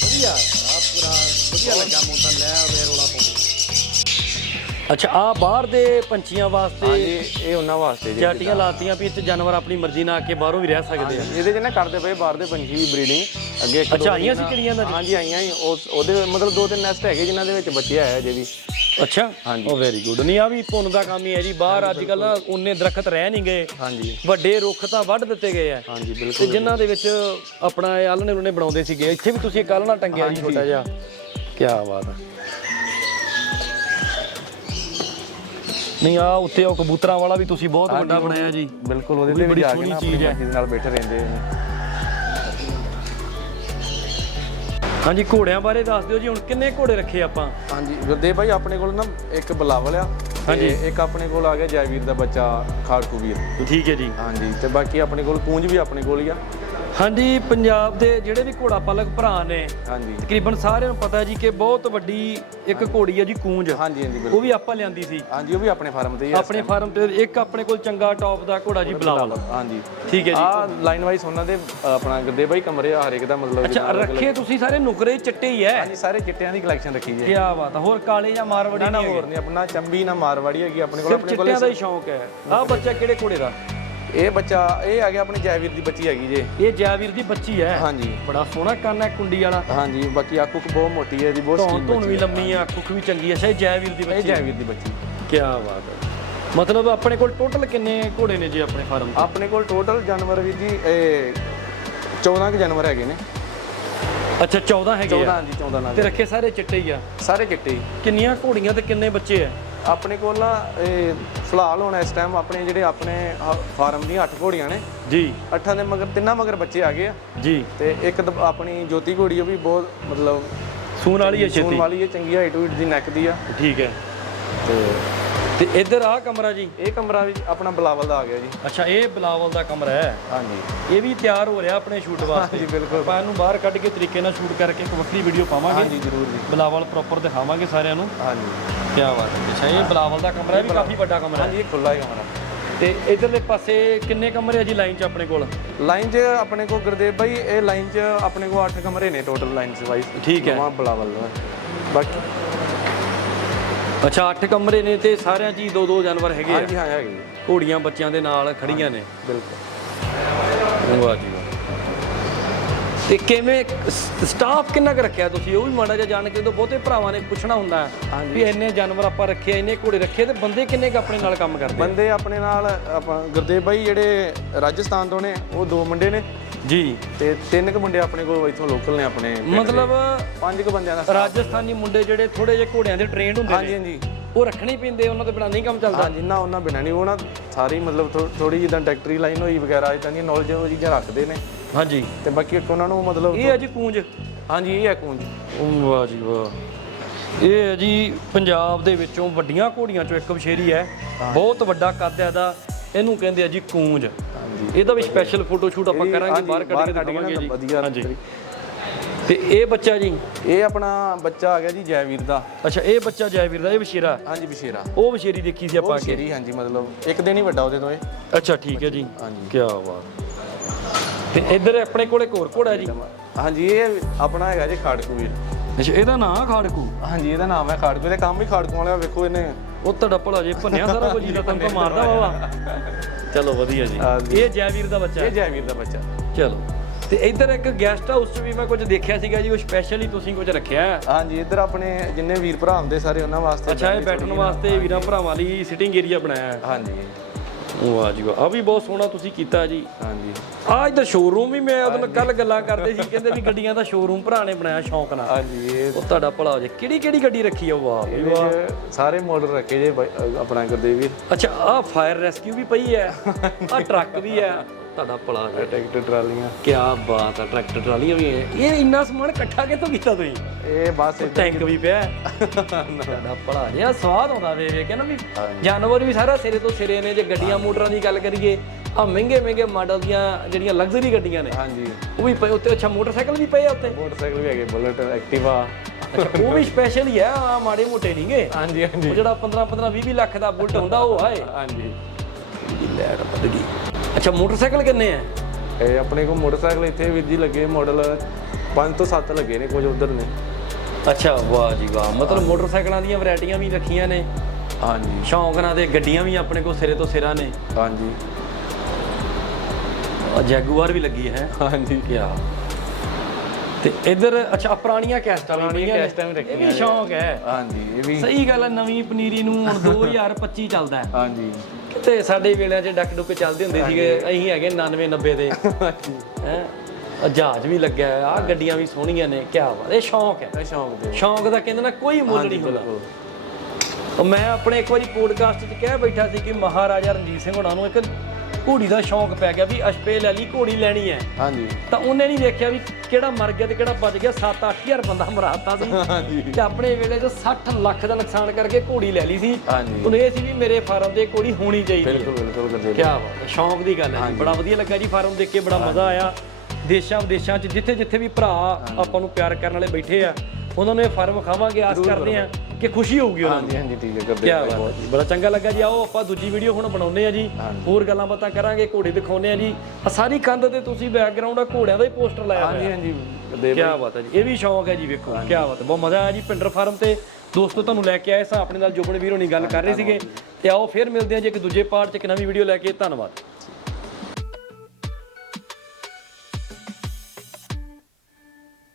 S1: ਵਧੀਆ। ਆ ਪੂਰਾ ਵਧੀਆ ਲੱਗਾ ਤਾਂ ਲੈ ਆਵੇ। ਅੱਛਾ ਆ ਬਾਹਰ ਦੇ ਪੰਛੀਆਂ ਵਾਸਤੇ
S2: ਹਾਂਜੀ ਇਹ ਉਹਨਾਂ ਵਾਸਤੇ ਜੀ
S1: ਚਾਟੀਆਂ ਲਾਤੀਆਂ ਵੀ ਇੱਥੇ ਜਾਨਵਰ ਆਪਣੀ ਮਰਜ਼ੀ ਨਾਲ ਆ ਕੇ ਬਾਹਰੋਂ ਵੀ ਰਹਿ ਸਕਦੇ ਆ।
S2: ਇਹਦੇ ਚ ਨਾ ਕਰਦੇ ਪਏ ਬਾਹਰ ਦੇ ਪੰਛੀ ਵੀ ਬਰੀਡਿੰਗ ਅੱਗੇ ਇੱਕ
S1: ਅੱਛਾ,
S2: ਦੋ
S1: ਆਈਆਂ ਸੀ
S2: ਨਾ-
S1: ਚਿੜੀਆਂ ਦਾ?
S2: ਹਾਂਜੀ ਆਈਆਂ ਸੀ ਉਸ ਉਹਦੇ ਮਤਲਬ ਦੋ ਤਿੰਨ ਨੈਸਟ ਹੈਗੇ ਜਿਨ੍ਹਾਂ ਦੇ ਵਿੱਚ ਬੱਚੇ ਆਏ ਅਜੇ ਵੀ।
S1: ਅੱਛਾ।
S2: ਹਾਂਜੀ।
S1: ਉਹ ਵੈਰੀ ਗੁੱਡ ਨਹੀਂ ਆ ਵੀ ਪੁੰਨ ਦਾ ਕੰਮ ਹੀ ਹੈ ਜੀ। ਬਾਹਰ ਅੱਜ ਕੱਲ ਉਹਨੇ ਦਰਖਤ ਰਹਿ ਨਹੀਂ ਗਏ।
S2: ਹਾਂਜੀ।
S1: ਵੱਡੇ ਰੁੱਖ ਤਾਂ ਵੱਢ ਦਿੱਤੇ ਗਏ ਆ।
S2: ਹਾਂਜੀ
S1: ਤੇ
S2: ਬਿਲਕੁਲ।
S1: ਜਿਨ੍ਹਾਂ ਦੇ ਵਿੱਚ ਆਪਣਾ ਇਹ ਆਲਣੇ ਉਹਨੇ ਬਣਾਉਂਦੇ ਸੀਗੇ ਇੱਥੇ ਵੀ ਤੁਸੀਂ ਇੱਕ ਆਲਣਾ ਟੰਗਿਆ ਜੀ। ਛੋਟਾ ਜਿਹਾ। ਕੀ ਬਾਤ ਹੈ। ਨਹੀਂ ਆ ਉੱਤੇ ਉਹ ਕਬੂਤਰਾਂ ਵਾਲਾ ਵੀ ਤੁਸੀਂ ਬਹੁਤ ਵੱਡਾ ਬਣਾਇਆ ਜੀ।
S2: ਬਿਲਕੁਲ ਉਹਦੇ ਤੇ ਵੀ ਜਾ ਕੇ ਨਾ ਆਪਣੀ। ਮਰਜ਼ੀ ਦੇ ਨਾਲ ਬੈਠੇ ਰਹਿੰਦੇ ਨੇ
S1: ਹਾਂਜੀ ਘੋੜਿਆਂ ਬਾਰੇ ਦੱਸ ਦਿਓ ਜੀ ਹੁਣ ਕਿੰਨੇ ਘੋੜੇ ਰੱਖੇ ਆਪਾਂ?
S2: ਹਾਂਜੀ ਗੁਰਦੇਵ ਭਾਈ ਆਪਣੇ ਕੋਲ ਨਾ ਇੱਕ ਬਲਾਵਲ ਆ
S1: ਹਾਂਜੀ।
S2: ਇੱਕ ਆਪਣੇ ਕੋਲ ਆ ਗਿਆ ਜੈਵੀਰ ਦਾ ਬੱਚਾ ਖਾੜਕੂ ਵੀਰ।
S1: ਠੀਕ ਹੈ ਜੀ।
S2: ਹਾਂਜੀ ਤੇ ਬਾਕੀ ਆਪਣੇ ਕੋਲ ਕੂੰਜ ਵੀ ਆਪਣੇ ਕੋਲ ਹੀ ਆ।
S1: ਹਾਂਜੀ ਪੰਜਾਬ ਦੇ ਜਿਹੜੇ ਵੀ ਘੋੜਾ ਪਾਲਕ ਭਰਾ ਨੇ
S2: ਹਾਂਜੀ।
S1: ਤਕਰੀਬਨ ਸਾਰਿਆਂ ਨੂੰ ਪਤਾ ਹੈ ਜੀ ਕਿ ਬਹੁਤ ਵੱਡੀ ਇੱਕ ਘੋੜੀ ਹੈ ਜੀ ਕੂੰਜ।
S2: ਹਾਂਜੀ ਹਾਂਜੀ ਬਿਲਕੁਲ।
S1: ਉਹ ਵੀ ਆਪਾਂ ਲਿਆਂਦੀ ਸੀ।
S2: ਹਾਂਜੀ ਉਹ ਵੀ ਆਪਣੇ ਫਾਰਮ ਤੇ ਹੀ ਆ
S1: ਆਪਣੇ ਫਾਰਮ ਤੇ ਇੱਕ ਆਪਣੇ ਕੋਲ ਚੰਗਾ ਟੌਪ ਦਾ ਘੋੜਾ ਜੀ ਬਲਾਵਲ।
S2: ਹਾਂਜੀ।
S1: ਠੀਕ ਹੈ ਜੀ।
S2: ਆ ਲਾਈਨ ਵਾਈਜ਼ ਉਹਨਾਂ ਦੇ ਆਪਣਾ ਗੱਦੇ ਬਾਈ ਕਮਰੇ ਆ ਹਰੇਕ ਦਾ ਮਤਲਬ
S1: ਅੱਛਾ ਰੱਖੇ ਤੁਸੀਂ ਸਾਰੇ ਨੁਕਰੇ ਚਿੱਟੇ ਹੀ ਹੈ।
S2: ਹਾਂਜੀ ਸਾਰੇ ਚਿੱਟਿਆਂ ਦੀ ਕਲੈਕਸ਼ਨ ਰੱਖੀ ਜੀ।
S1: ਕੀ ਬਾਤ ਆ ਹੋਰ ਕਾਲੇ ਜਾਂ ਮਾਰਵੜੀ
S2: ਨਾ ਹੋਰ ਨਹੀਂ ਆਪਣਾ ਚੰਬੀ ਨਾ ਮਾਰਵਾੜੀ ਹੈਗੀ ਆਪਣੇ ਕੋਲ ਆਪਣੇ ਕੋਲ
S1: ਚਿੱਟਿਆਂ ਦਾ ਹੀ ਸ਼ੌਂਕ ਹੈ। ਆਹ ਬੱਚਾ ਕਿਹੜੇ ਘੋੜੇ ਦਾ?
S2: ਇਹ ਬੱਚਾ ਇਹ ਆ ਗਿਆ ਆਪਣੀ ਜੈਵੀਰ ਦੀ ਬੱਚੀ ਹੈਗੀ ਜੇ।
S1: ਇਹ ਜੈਵੀਰ ਦੀ ਬੱਚੀ ਹੈ।
S2: ਹਾਂਜੀ।
S1: ਬੜਾ ਸੋਹਣਾ ਕੰਨ ਹੈ ਕੁੰਡੀ ਵਾਲਾ।
S2: ਹਾਂਜੀ ਬਾਕੀ ਆਕੂ ਬਹੁਤ ਮੋਟੀ ਹੈ ਇਹਦੀ ਬਹੁਤ ਸਕੀਨ
S1: ਧੌਣ ਵੀ ਲੰਮੀ ਆ ਕੁੱਖ ਵੀ ਚੰਗੀ ਹੈ ਸ਼ਾਇਦ ਜੈਵੀਰ ਦੀ
S2: ਇਹ
S1: ਬੱਚੀ
S2: ਜੈਵੀਰ ਦੀ ਬੱਚੀ।
S1: ਕੀ ਬਾਤ ਹੈ। ਮਤਲਬ ਆਪਣੇ ਕੋਲ ਟੋਟਲ ਕਿੰਨੇ ਘੋੜੇ ਨੇ ਜੀ ਆਪਣੇ ਫਾਰਮ ਤੇ
S2: ਆਪਣੇ ਕੋਲ ਟੋਟਲ ਜਾਨਵਰ ਵੀ ਜੀ ਇਹ 14 ਕੁ ਜਾਨਵਰ ਹੈਗੇ ਨੇ।
S1: ਅੱਛਾ 14 ਹੈਗੇ
S2: 14
S1: ਆ
S2: ਹਾਂਜੀ 14 ਨਾਲ।
S1: ਤੇ ਰੱਖੇ ਸਾਰੇ ਚਿੱਟੇ ਹੀ ਆ?
S2: ਸਾਰੇ ਚਿੱਟੇ।
S1: ਕਿੰਨੀਆਂ ਘੋੜੀਆਂ ਤੇ ਕਿੰਨੇ ਬੱਚੇ ਆ?
S2: ਆਪਣੇ ਕੋਲ ਨਾ ਇਹ ਫਿਲਹਾਲ ਹੁਣ ਇਸ ਟਾਈਮ ਆਪਣੇ ਜਿਹੜੇ ਆਪਣੇ ਫਾਰਮ ਦੀਆਂ 8 ਘੋੜੀਆਂ ਨੇ।
S1: ਜੀ।
S2: ਅੱਠਾਂ ਦੇ ਮਗਰ ਤਿੰਨਾਂ ਮਗਰ ਬੱਚੇ ਆ ਗਏ ਆ।
S1: ਜੀ।
S2: ਤੇ ਇੱਕ ਆਪਣੀ ਜੋਤੀ ਘੋੜੀ ਉਹ ਵੀ ਬਹੁਤ ਮਤਲਬ
S1: ਸੂਣ ਵਾਲੀ ਹੈ ਛੇਤੀ।
S2: ਵਾਲੀ ਹੈ ਚੰਗੀ ਹਾਈਟ ਵੀਟ ਦੀ ਨੈਕ ਦੀ ਆ।
S1: ਠੀਕ ਹੈ।
S2: ਤੇ
S1: ਤੇ ਇੱਧਰ ਆ ਕਮਰਾ ਜੀ।
S2: ਇਹ ਕਮਰਾ ਵੀ ਆਪਣਾ ਬਲਾਵਲ ਦਾ ਆ ਗਿਆ ਜੀ।
S1: ਅੱਛਾ ਇਹ ਬਲਾਵਲ ਦਾ ਕਮਰਾ ਹੈ?
S2: ਹਾਂਜੀ।
S1: ਇਹ ਵੀ ਤਿਆਰ ਹੋ ਰਿਹਾ ਆਪਣੇ ਸ਼ੂਟ ਵਾਸਤੇ?
S2: ਹਾਂਜੀ ਬਿਲਕੁਲ।
S1: ਆਪਾਂ ਇਹਨੂੰ ਬਾਹਰ ਕੱਢ ਕੇ ਤਰੀਕੇ ਨਾਲ ਸ਼ੂਟ ਕਰਕੇ ਇੱਕ ਵੱਖਰੀ ਵੀਡੀਓ ਪਾਵਾਂਗੇ।
S2: ਹਾਂਜੀ ਜ਼ਰੂਰ ਜੀ।
S1: ਬਲਾਵਲ ਪ੍ਰੋਪਰ ਦਿਖਾਵਾਂਗੇ ਸਾਰਿਆਂ ਨੂੰ।
S2: ਹਾਂਜੀ।
S1: ਕੀ ਬਾਤ ਹੈ। ਅੱਛਾ ਇਹ ਬਲਾਵਲ ਦਾ ਕਮਰਾ ਹੈ ਵੀ ਕਾਫੀ ਵੱਡਾ ਕਮਰਾ ਹੈ।
S2: ਹਾਂਜੀ ਇਹ ਖੁੱਲਾ ਹੈ ਕਮਰਾ
S1: ਤੇ ਇਧਰਲੇ ਪਾਸੇ ਕਿੰਨੇ ਕਮਰੇ ਆ ਜੀ ਲਾਈਨ 'ਚ ਆਪਣੇ ਕੋਲ?
S2: ਲਾਈਨ 'ਚ ਆਪਣੇ ਕੋਲ ਗੁਰਦੇਵ ਭਾਈ ਇਹ ਲਾਈਨ 'ਚ ਆਪਣੇ ਕੋਲ 8 ਕਮਰੇ ਨੇ ਟੋਟਲ ਲਾਈਨ 'ਚ ਵਾਈਜ਼
S1: ਠੀਕ ਹੈ।
S2: ਬਲਾਵਲ ਦਾ। ਬਾਕੀ
S1: ਅੱਛਾ 8 ਕਮਰੇ ਨੇ ਤੇ ਸਾਰਿਆਂ 'ਚ ਹੀ ਦੋ ਦੋ ਜਾਨਵਰ ਹੈਗੇ ਆ।
S2: ਹਾਂਜੀ ਹਾਂ ਹੈਗੇ। ਜੀ।
S1: ਘੋੜੀਆਂ ਬੱਚਿਆਂ ਦੇ ਨਾਲ ਖੜੀਆਂ ਨੇ।
S2: ਬਿਲਕੁਲ।
S1: ਵਾਹ ਜੀ ਤੇ ਕਿਵੇਂ ਸਟਾਫ ਕਿੰਨਾ ਕੁ ਰੱਖਿਆ? ਤੁਸੀਂ ਉਹ ਵੀ ਮਾੜਾ ਜਿਹਾ ਜਾਣ ਕੇ ਤੋਂ ਬਹੁਤੇ ਭਰਾਵਾਂ ਨੇ ਪੁੱਛਣਾ ਹੁੰਦਾ ਹੈ ਵੀ ਇੰਨੇ ਜਾਨਵਰ ਆਪਾਂ ਰੱਖੇ ਇੰਨੇ ਘੋੜੇ ਰੱਖੇ ਤੇ ਬੰਦੇ ਕਿੰਨੇ ਕੁ ਆਪਣੇ ਨਾਲ ਕੰਮ ਕਰਦੇ?
S2: ਬੰਦੇ ਆਪਣੇ ਨਾਲ ਆਪਾਂ ਗੁਰਦੇਵ ਭਾਈ ਜਿਹੜੇ ਰਾਜਸਥਾਨ ਤੋਂ ਨੇ ਉਹ ਦੋ ਮੁੰਡੇ ਨੇ।
S1: ਜੀ।
S2: ਤੇ ਤਿੰਨ ਕੁ ਮੁੰਡੇ ਆਪਣੇ ਕੋਲ ਇੱਥੋਂ ਲੋਕਲ ਨੇ ਆਪਣੇ।
S1: ਮਤਲਬ
S2: ਪੰਜ ਕੁ ਬੰਦਿਆਂ ਦਾ।
S1: ਰਾਜਸਥਾਨੀ ਮੁੰਡੇ ਜਿਹੜੇ ਥੋੜੇ ਜਿਹੇ ਘੋੜਿਆਂ ਦੇ ਟ੍ਰੇਨਡ ਹੁੰਦੇ
S2: ਹਾਂਜੀ
S1: ਨੇ
S2: ਹਾਂਜੀ
S1: ਉਹ ਰੱਖਣੇ ਪੈਂਦੇ ਉਹਨਾਂ ਦੇ ਬਿਨਾਂ ਨਹੀਂ ਕੰਮ ਚੱਲਦਾ?
S2: ਹਾਂਜੀ ਨਾ ਉਹਨਾਂ ਬਿਨਾਂ ਨਹੀਂ ਉਹ ਨਾ ਸਾਰੀ ਮਤਲਬ ਥੋੜੀ ਜਿੱਦਾਂ ਡਾਕਟਰੀ ਲਾਈਨ ਹੋਈ ਵਗੈਰਾ ਇਦਾਂ ਦੀਆਂ ਨੌਲੇਜ ਉਹ ਚੀਜ਼ਾਂ ਰੱਖਦੇ ਨੇ।
S1: ਹਾਂਜੀ।
S2: ਤੇ ਬਾਕੀ ਇੱਕ ਉਹਨਾਂ ਨੂੰ ਮਤਲਬ
S1: ਇਹ ਹੈ ਜੀ ਕੂੰਜ।
S2: ਹਾਂਜੀ ਇਹ ਹੈ ਕੂੰਜ।
S1: ਵਾਹ ਜੀ ਵਾਹ। ਇਹ ਹੈ ਜੀ ਪੰਜਾਬ ਦੇ ਵਿੱਚੋਂ ਵੱਡੀਆਂ ਘੋੜੀਆਂ ਚੋਂ ਇੱਕ ਬਸ਼ੇਰੀ ਹੈ। ਬਹੁਤ ਵੱਡਾ ਕੱਦ ਹੈ ਇਹਦਾ। ਇਹਨੂੰ ਕਹਿੰਦੇ ਆ ਜੀ ਕੂੰਜ।
S2: ਹਾਂਜੀ।
S1: ਇਹਦਾ ਵੀ ਸਪੈਸ਼ਲ ਫੋਟੋ ਸ਼ੂਟ ਆਪਾਂ ਕਰਾਂਗੇ ਬਾਹਰ ਕੱਢ ਕੇ ਦਿਖਾਵਾਂਗੇ ਜੀ।
S2: ਵਧੀਆ
S1: ਹਾਂਜੀ। ਤੇ ਇਹ ਬੱਚਾ ਜੀ?
S2: ਇਹ ਆਪਣਾ ਬੱਚਾ ਆ ਗਿਆ ਜੀ ਜੈਵੀਰ ਦਾ।
S1: ਅੱਛਾ ਇਹ ਬੱਚਾ ਜੈਵੀਰ ਦਾ ਇਹ ਬਸ਼ੀਰਾ
S2: ਹਾਂਜੀ ਬਸ਼ੀਰਾ
S1: ਉਹ ਬਸ਼ੇਰੀ ਦੇਖੀ ਸੀ ਆਪਾਂ
S2: ਉਹ
S1: ਅੱਗੇ?
S2: ਹਾਂਜੀ ਮਤਲਬ ਇੱਕ ਦਿਨ ਹੀ ਵੱਡਾ ਉਹਦੇ ਤੋਂ ਇਹ।
S1: ਅੱਛਾ ਠੀਕ ਹੈ ਜੀ।
S2: ਹਾਂਜੀ।
S1: ਕੀ ਬਾਤ। ਤੇ ਇੱਧਰ ਆਪਣੇ ਕੋਲ ਇੱਕ ਹੋਰ ਘੋੜਾ ਜੀ।
S2: ਹਾਂਜੀ ਇਹ ਆਪਣਾ ਹੈਗਾ ਜੀ ਖਾੜਕੂ ਵੀਰ
S1: ਅੱਛਾ ਇਹਦਾ ਨਾਂ ਖਾੜਕੂ?
S2: ਹਾਂਜੀ ਇਹਦਾ ਨਾਮ ਹੈ ਖਾੜਕੂ ਤੇ ਕੰਮ ਵੀ ਖਾੜਕੂ ਵਾਲਾ ਵੇਖੋ ਇਹਨੇ।
S1: ਉਹ ਤੁਹਾਡਾ ਭਲਾ ਜੇ ਭੰਨਿਆ ਸਾਰਾ ਕੁਝ ਜੀ ਤਾਂ ਮਾਰਦਾ ਵਾਵਾ ਚਲੋ ਵਧੀਆ ਜੀ। ਇਹ ਜੈਵੀਰ ਦਾ ਬੱਚਾ। ਹੈ
S2: ਇਹ ਜੈਵੀਰ ਦਾ ਬੱਚਾ।
S1: ਚਲੋ। ਤੇ ਇੱਧਰ ਇੱਕ ਗੈਸਟ ਹਾਊਸ 'ਚ ਵੀ ਮੈਂ ਕੁਝ ਦੇਖਿਆ ਸੀਗਾ ਜੀ ਉਹ ਸਪੈਸ਼ਲੀ ਤੁਸੀਂ ਕੁਝ ਰੱਖਿਆ
S2: ਹਾਂਜੀ ਇੱਧਰ ਆਪਣੇ ਜਿੰਨੇ ਵੀਰ ਭਰਾ ਹੁੰਦੇ ਸਾਰੇ ਉਹਨਾਂ ਵਾਸਤੇ
S1: ਅੱਛਾ ਇਹ ਬੈਠਣ ਵਾਸਤੇ ਵੀਰਾਂ ਭਰਾਵਾਂ ਲਈ ਸਿਟਿੰਗ ਏਰੀਆ ਬਣਾਇਆ ਹੈ।
S2: ਹਾਂਜੀ।
S1: ਵਾਹ ਜੀ ਵਾਹ ਆ ਵੀ ਬਹੁਤ ਸੋਹਣਾ ਤੁਸੀਂ ਕੀਤਾ ਜੀ।
S2: ਹਾਂਜੀ।
S1: ਆ ਇੱਧਰ ਸ਼ੋਰੂਮ ਵੀ ਮੈਂ ਉਹਦੋਂ ਕੱਲ ਗੱਲਾਂ ਕਰਦੇ ਸੀ ਕਹਿੰਦੇ ਵੀ ਗੱਡੀਆਂ ਦਾ ਸ਼ੋਰੂਮ ਭਰਾ ਨੇ ਬਣਾਇਆ ਸ਼ੌਂਕ ਨਾਲ।
S2: ਹਾਂਜੀ ਇਹ
S1: ਉਹ ਤੁਹਾਡਾ ਭਲਾ ਹੋ ਜੇ ਕਿਹੜੀ ਕਿਹੜੀ ਗੱਡੀ ਰੱਖੀ ਆ ਵਾਹ ਵੀ ਵਾਹ।
S2: ਸਾਰੇ ਮਾਡਲ ਰੱਖੇ ਜੇ ਬਾਈ- ਅ, ਆਪਣਾ ਗੁਰਦੇਵ ਵੀਰ।
S1: ਅੱਛਾ ਆ ਫਾਇਰ ਰੈਸਕਿਊ ਵੀ ਪਈ ਹੈ। ਆ ਟਰੱਕ ਵੀ ਹੈ। ਤੁਹਾਡਾ ਭਲਾ ਹੋ
S2: ਟਰੈਕਟਰ ਟਰਾਲੀਆਂ।
S1: ਕੀ ਬਾਤ ਆ ਟਰੈਕਟਰ ਟਰਾਲੀਆਂ ਵੀ ਹੈ ਇਹ ਇੰਨਾ ਸਮਾਨ ਇਕੱਠਾ ਕਿੱਥੋਂ ਕੀਤਾ ਤੁਸੀਂ?
S2: ਇਹ ਬਸ
S1: ਟੈਂਕ ਵੀ ਪਿਆ। ਤੁਹਾਡਾ ਭਲਾ ਜਿਹਾ ਸਵਾਦ ਆਉਂਦਾ ਵੇ ਵੇ ਕੇ ਨਾ ਵੀ। ਜਾਨਵਰ ਵੀ ਸਾਰਾ ਸਿਰੇ ਤੋਂ ਸਿਰੇ ਨੇ ਜੇ ਗੱਡੀਆਂ ਮੋਟਰਾਂ ਦੀ ਗੱਲ ਕਰੀਏ ਆ ਮਹਿੰਗੇ ਮਹਿੰਗੇ ਮਾਡਲ ਦੀਆਂ ਜਿਹੜੀਆਂ ਲਗਜ਼ਰੀ ਗੱਡੀਆਂ ਨੇ।
S2: ਹਾਂਜੀ।
S1: ਉਹ ਵੀ ਪਏ ਉੱਤੇ ਅੱਛਾ ਮੋਟਰਸਾਈਕਲ ਵੀ ਪਏ ਆ ਉੱਤੇ?
S2: ਮੋਟਰਸਾਈਕਲ ਵੀ ਹੈਗੇ ਬੁਲਟ ਐਕਟਿਵਾ।
S1: ਅੱਛਾ ਉਹ ਵੀ ਸਪੈਸ਼ਲ ਹੀ ਆ ਆ ਮਾੜੇ ਮੋਟੇ ਨਹੀਂਗੇ।
S2: ਹਾਂਜੀ ਹਾਂਜੀ।
S1: ਉਹ ਜਿਹੜਾ 15 15 20 20 ਲੱਖ ਦਾ ਬੁਲਟ ਹੁੰਦਾ ਉਹ ਆਏ
S2: ਹਾਂਜੀ।
S1: ਲੈ ਰੱਬ ਦੀ। ਅੱਛਾ ਮੋਟਰਸਾਈਕਲ ਕਿੰਨੇ ਆ?
S2: ਇਹ ਆਪਣੇ ਕੋਲ ਮੋਟਰਸਾਈਕਲ ਇੱਥੇ ਵੀਰ ਜੀ ਲੱਗੇ ਮਾਡਲ 5 ਤੋਂ 7 ਲੱਗੇ ਨੇ ਕੁਝ ਉਧਰ ਨੇ।
S1: ਅੱਛਾ ਵਾਹ ਜੀ ਵਾਹ। ਮਤਲਬ ਮੋਟਰਸਾਈਕਲਾਂ ਦੀਆਂ ਵੈਰਾਈਟੀਆਂ ਵੀ ਰੱਖੀਆਂ ਨੇ।
S2: ਹਾਂਜੀ।
S1: ਸ਼ੌਂਕ ਨਾਲ ਤੇ ਗੱਡੀਆਂ ਵੀ ਆਪਣੇ ਕੋਲ ਸਿਰੇ ਤੋਂ ਸਿਰਾਂ ਨੇ।
S2: ਹਾਂਜੀ।
S1: ਆ ਜੈਗੂਆਰ ਵੀ ਲੱਗੀ ਹੈ।
S2: ਹਾਂਜੀ।
S1: ਕਿਆ? ਤੇ ਇੱਧਰ ਅੱਛਾ ਪੁਰਾਣੀਆਂ ਕੈਸਟਾਂ ਵੀ ਪਈਆਂ ਨੇ।
S2: ਕੈਸਟਾਂ ਵੀ
S1: ਇਹ
S2: ਰੱਖੀਆਂ
S1: ਵੀ ਸ਼ੌਂਕ ਹੈ।
S2: ਹਾਂਜੀ ਇਹ ਵੀ
S1: ਸਹੀ ਗੱਲ ਹੈ ਨਵੀਂ ਪਨੀਰੀ ਨੂੰ ਹੁਣ 2025 ਚੱਲਦਾ ਹੈ।
S2: ਹਾਂਜੀ।
S1: ਕਿਤੇ ਸਾਡੇ ਵੇਲਿਆਂ 'ਚ ਡੱਕ ਡੁੱਕ ਚੱਲਦੇ ਹੁੰਦੇ ਸੀਗੇ। ਅਸੀਂ ਹੈਗੇ 99 90 ਦੇ। ਹੈ? ਜਹਾਜ਼ ਵੀ ਲੱਗਿਆ ਆ ਗੱਡੀਆਂ ਵੀ ਸੋਹਣੀਆਂ ਨੇ ਕਿਆ ਬਾਤ ਇਹ ਸ਼ੌਂਕ ਹੈ।
S2: ਇਹ ਸ਼ੌਂਕ ਦੇ।
S1: ਸ਼ੌਂਕ ਦਾ ਕਹਿੰਦੇ ਨਾ ਕੋਈ ਮੁੱਲ ਨਹੀਂ ਹੁੰਦਾ। ਮੈਂ ਆਪਣੇ ਇੱਕ ਵਾਰੀ ਪੋਡਕਾਸਟ 'ਚ ਕਹਿ ਬੈਠਾ ਸੀ ਕਿ ਮਹਾਰਾਜਾ ਰਣਜੀਤ ਸਿੰਘ ਹੁਣਾਂ ਨੂੰ ਇੱਕ ਘੋੜੀ ਦਾ ਸ਼ੌਂਕ ਪੈ ਗਿਆ ਵੀ ਅਸ਼ਪੇ ਲੈ ਲਈ ਘੋੜੀ ਲੈਣੀ ਹੈ।
S2: ਹਾਂਜੀ।
S1: ਤਾਂ ਉਹਨੇ ਨਹੀਂ ਦੇਖਿਆ ਵੀ ਕਿਹੜਾ ਮਰ ਗਿਆ ਤੇ ਕਿਹੜਾ ਬਚ ਗਿਆ 7-8000 ਬੰਦਾ ਮਰਾਤਾ ਸੀ।
S2: ਹਾਂਜੀ।
S1: ਤੇ ਆਪਣੇ ਵੇਲੇ 'ਚ 60 ਲੱਖ ਦਾ ਨੁਕਸਾਨ ਕਰਕੇ ਘੋੜੀ ਲੈ ਲਈ ਸੀ।
S2: ਹਾਂਜੀ।
S1: ਉਹਨੂੰ ਇਹ ਸੀ ਵੀ ਮੇਰੇ ਫਾਰਮ ਦੇ ਘੋੜੀ ਹੋਣੀ ਚਾਹੀਦੀ ਹੈ।
S2: ਬਿਲਕੁਲ ਬਿਲਕੁਲ ਗੁਰਦੇਵ
S1: ਕੀ ਬਾਤ ਹੈ ਸ਼ੌਂਕ ਦੀ ਗੱਲ ਹੈ ਜੀ। ਬੜਾ ਵਧੀਆ ਲੱਗਾ ਜੀ ਫਾਰਮ ਦੇਖ ਕੇ ਬੜਾ ਮਜ਼ਾ ਆਇਆ। ਦੇਸ਼ਾਂ ਵਿਦੇਸ਼ਾਂ 'ਚ ਜਿੱਥੇ ਜਿੱਥੇ ਵੀ ਭਰਾ ਆਪਾਂ ਨੂੰ ਪਿਆਰ ਕਰਨ ਵਾਲੇ ਬੈਠੇ ਆ ਉਹਨਾਂ ਨੂੰ ਇਹ ਫਾਰਮ ਖਾਵਾਂਗੇ ਆਸ ਕਰਦੇ ਆ ਕਿ ਖੁਸ਼ੀ ਹੋਊਗੀ ਉਹਨਾਂ ਨੂੰ।
S2: ਹਾਂਜੀ ਹਾਂਜੀ ਠੀਕ ਹੈ ਕਰਦੇ
S1: ਕਿਆ ਬਾਤ ਹੈ। ਜੀ ਬੜਾ ਚੰਗਾ ਲੱਗਾ ਜੀ। ਆਓ ਆਪਾਂ ਦੂਜੀ ਵੀਡੀਓ ਹੁਣ ਬਣਾਉਨੇ ਆ ਜੀ। ਹੋਰ ਗੱਲਾਂ ਬਾਤਾਂ ਕਰਾਂਗੇ ਘੋੜੇ ਦਿਖਾਉਨੇ ਆ ਜੀ। ਆ ਸਾਰੀ ਕੰਧ ਤੇ ਤੁਸੀਂ ਬੈਕਗ੍ਰਾਉਂਡ ਆ ਘੋੜਿਆਂ ਦਾ ਹੀ ਪੋਸਟਰ ਲਾਇਆ ਹੋਇਆ।
S2: ਹਾਂਜੀ ਹਾਂਜੀ ਦੇ
S1: ਕੀ ਬਾਤ ਹੈ ਜੀ। ਇਹ ਵੀ ਸ਼ੌਂਕ ਹੈ ਜੀ ਵੇਖੋ ਕੀ ਬਾਤ ਹੈ। ਬਹੁਤ ਮਜ਼ਾ ਆਇਆ ਜੀ ਪਿੰਡਰ ਫਾਰਮ ਤੇ। ਦੋਸਤੋ ਤੁਹਾਨੂੰ ਲੈ ਕੇ ਆਏ ਸਾਂ ਆਪਣੇ ਨਾਲ ਜੋਬਨ ਵੀਰ ਹੋਣੀ ਗੱਲ ਕਰ ਰਹੇ ਸੀਗੇ। ਤੇ ਆਓ ਫਿਰ ਮਿਲਦੇ ਹਾਂ ਜੀ ਇੱਕ ਦੂਜੇ ਪਾਰਟ 'ਚ ਇੱਕ ਨਵੀਂ ਵੀਡੀਓ ਲੈ ਕੇ। ਧੰਨਵਾਦ।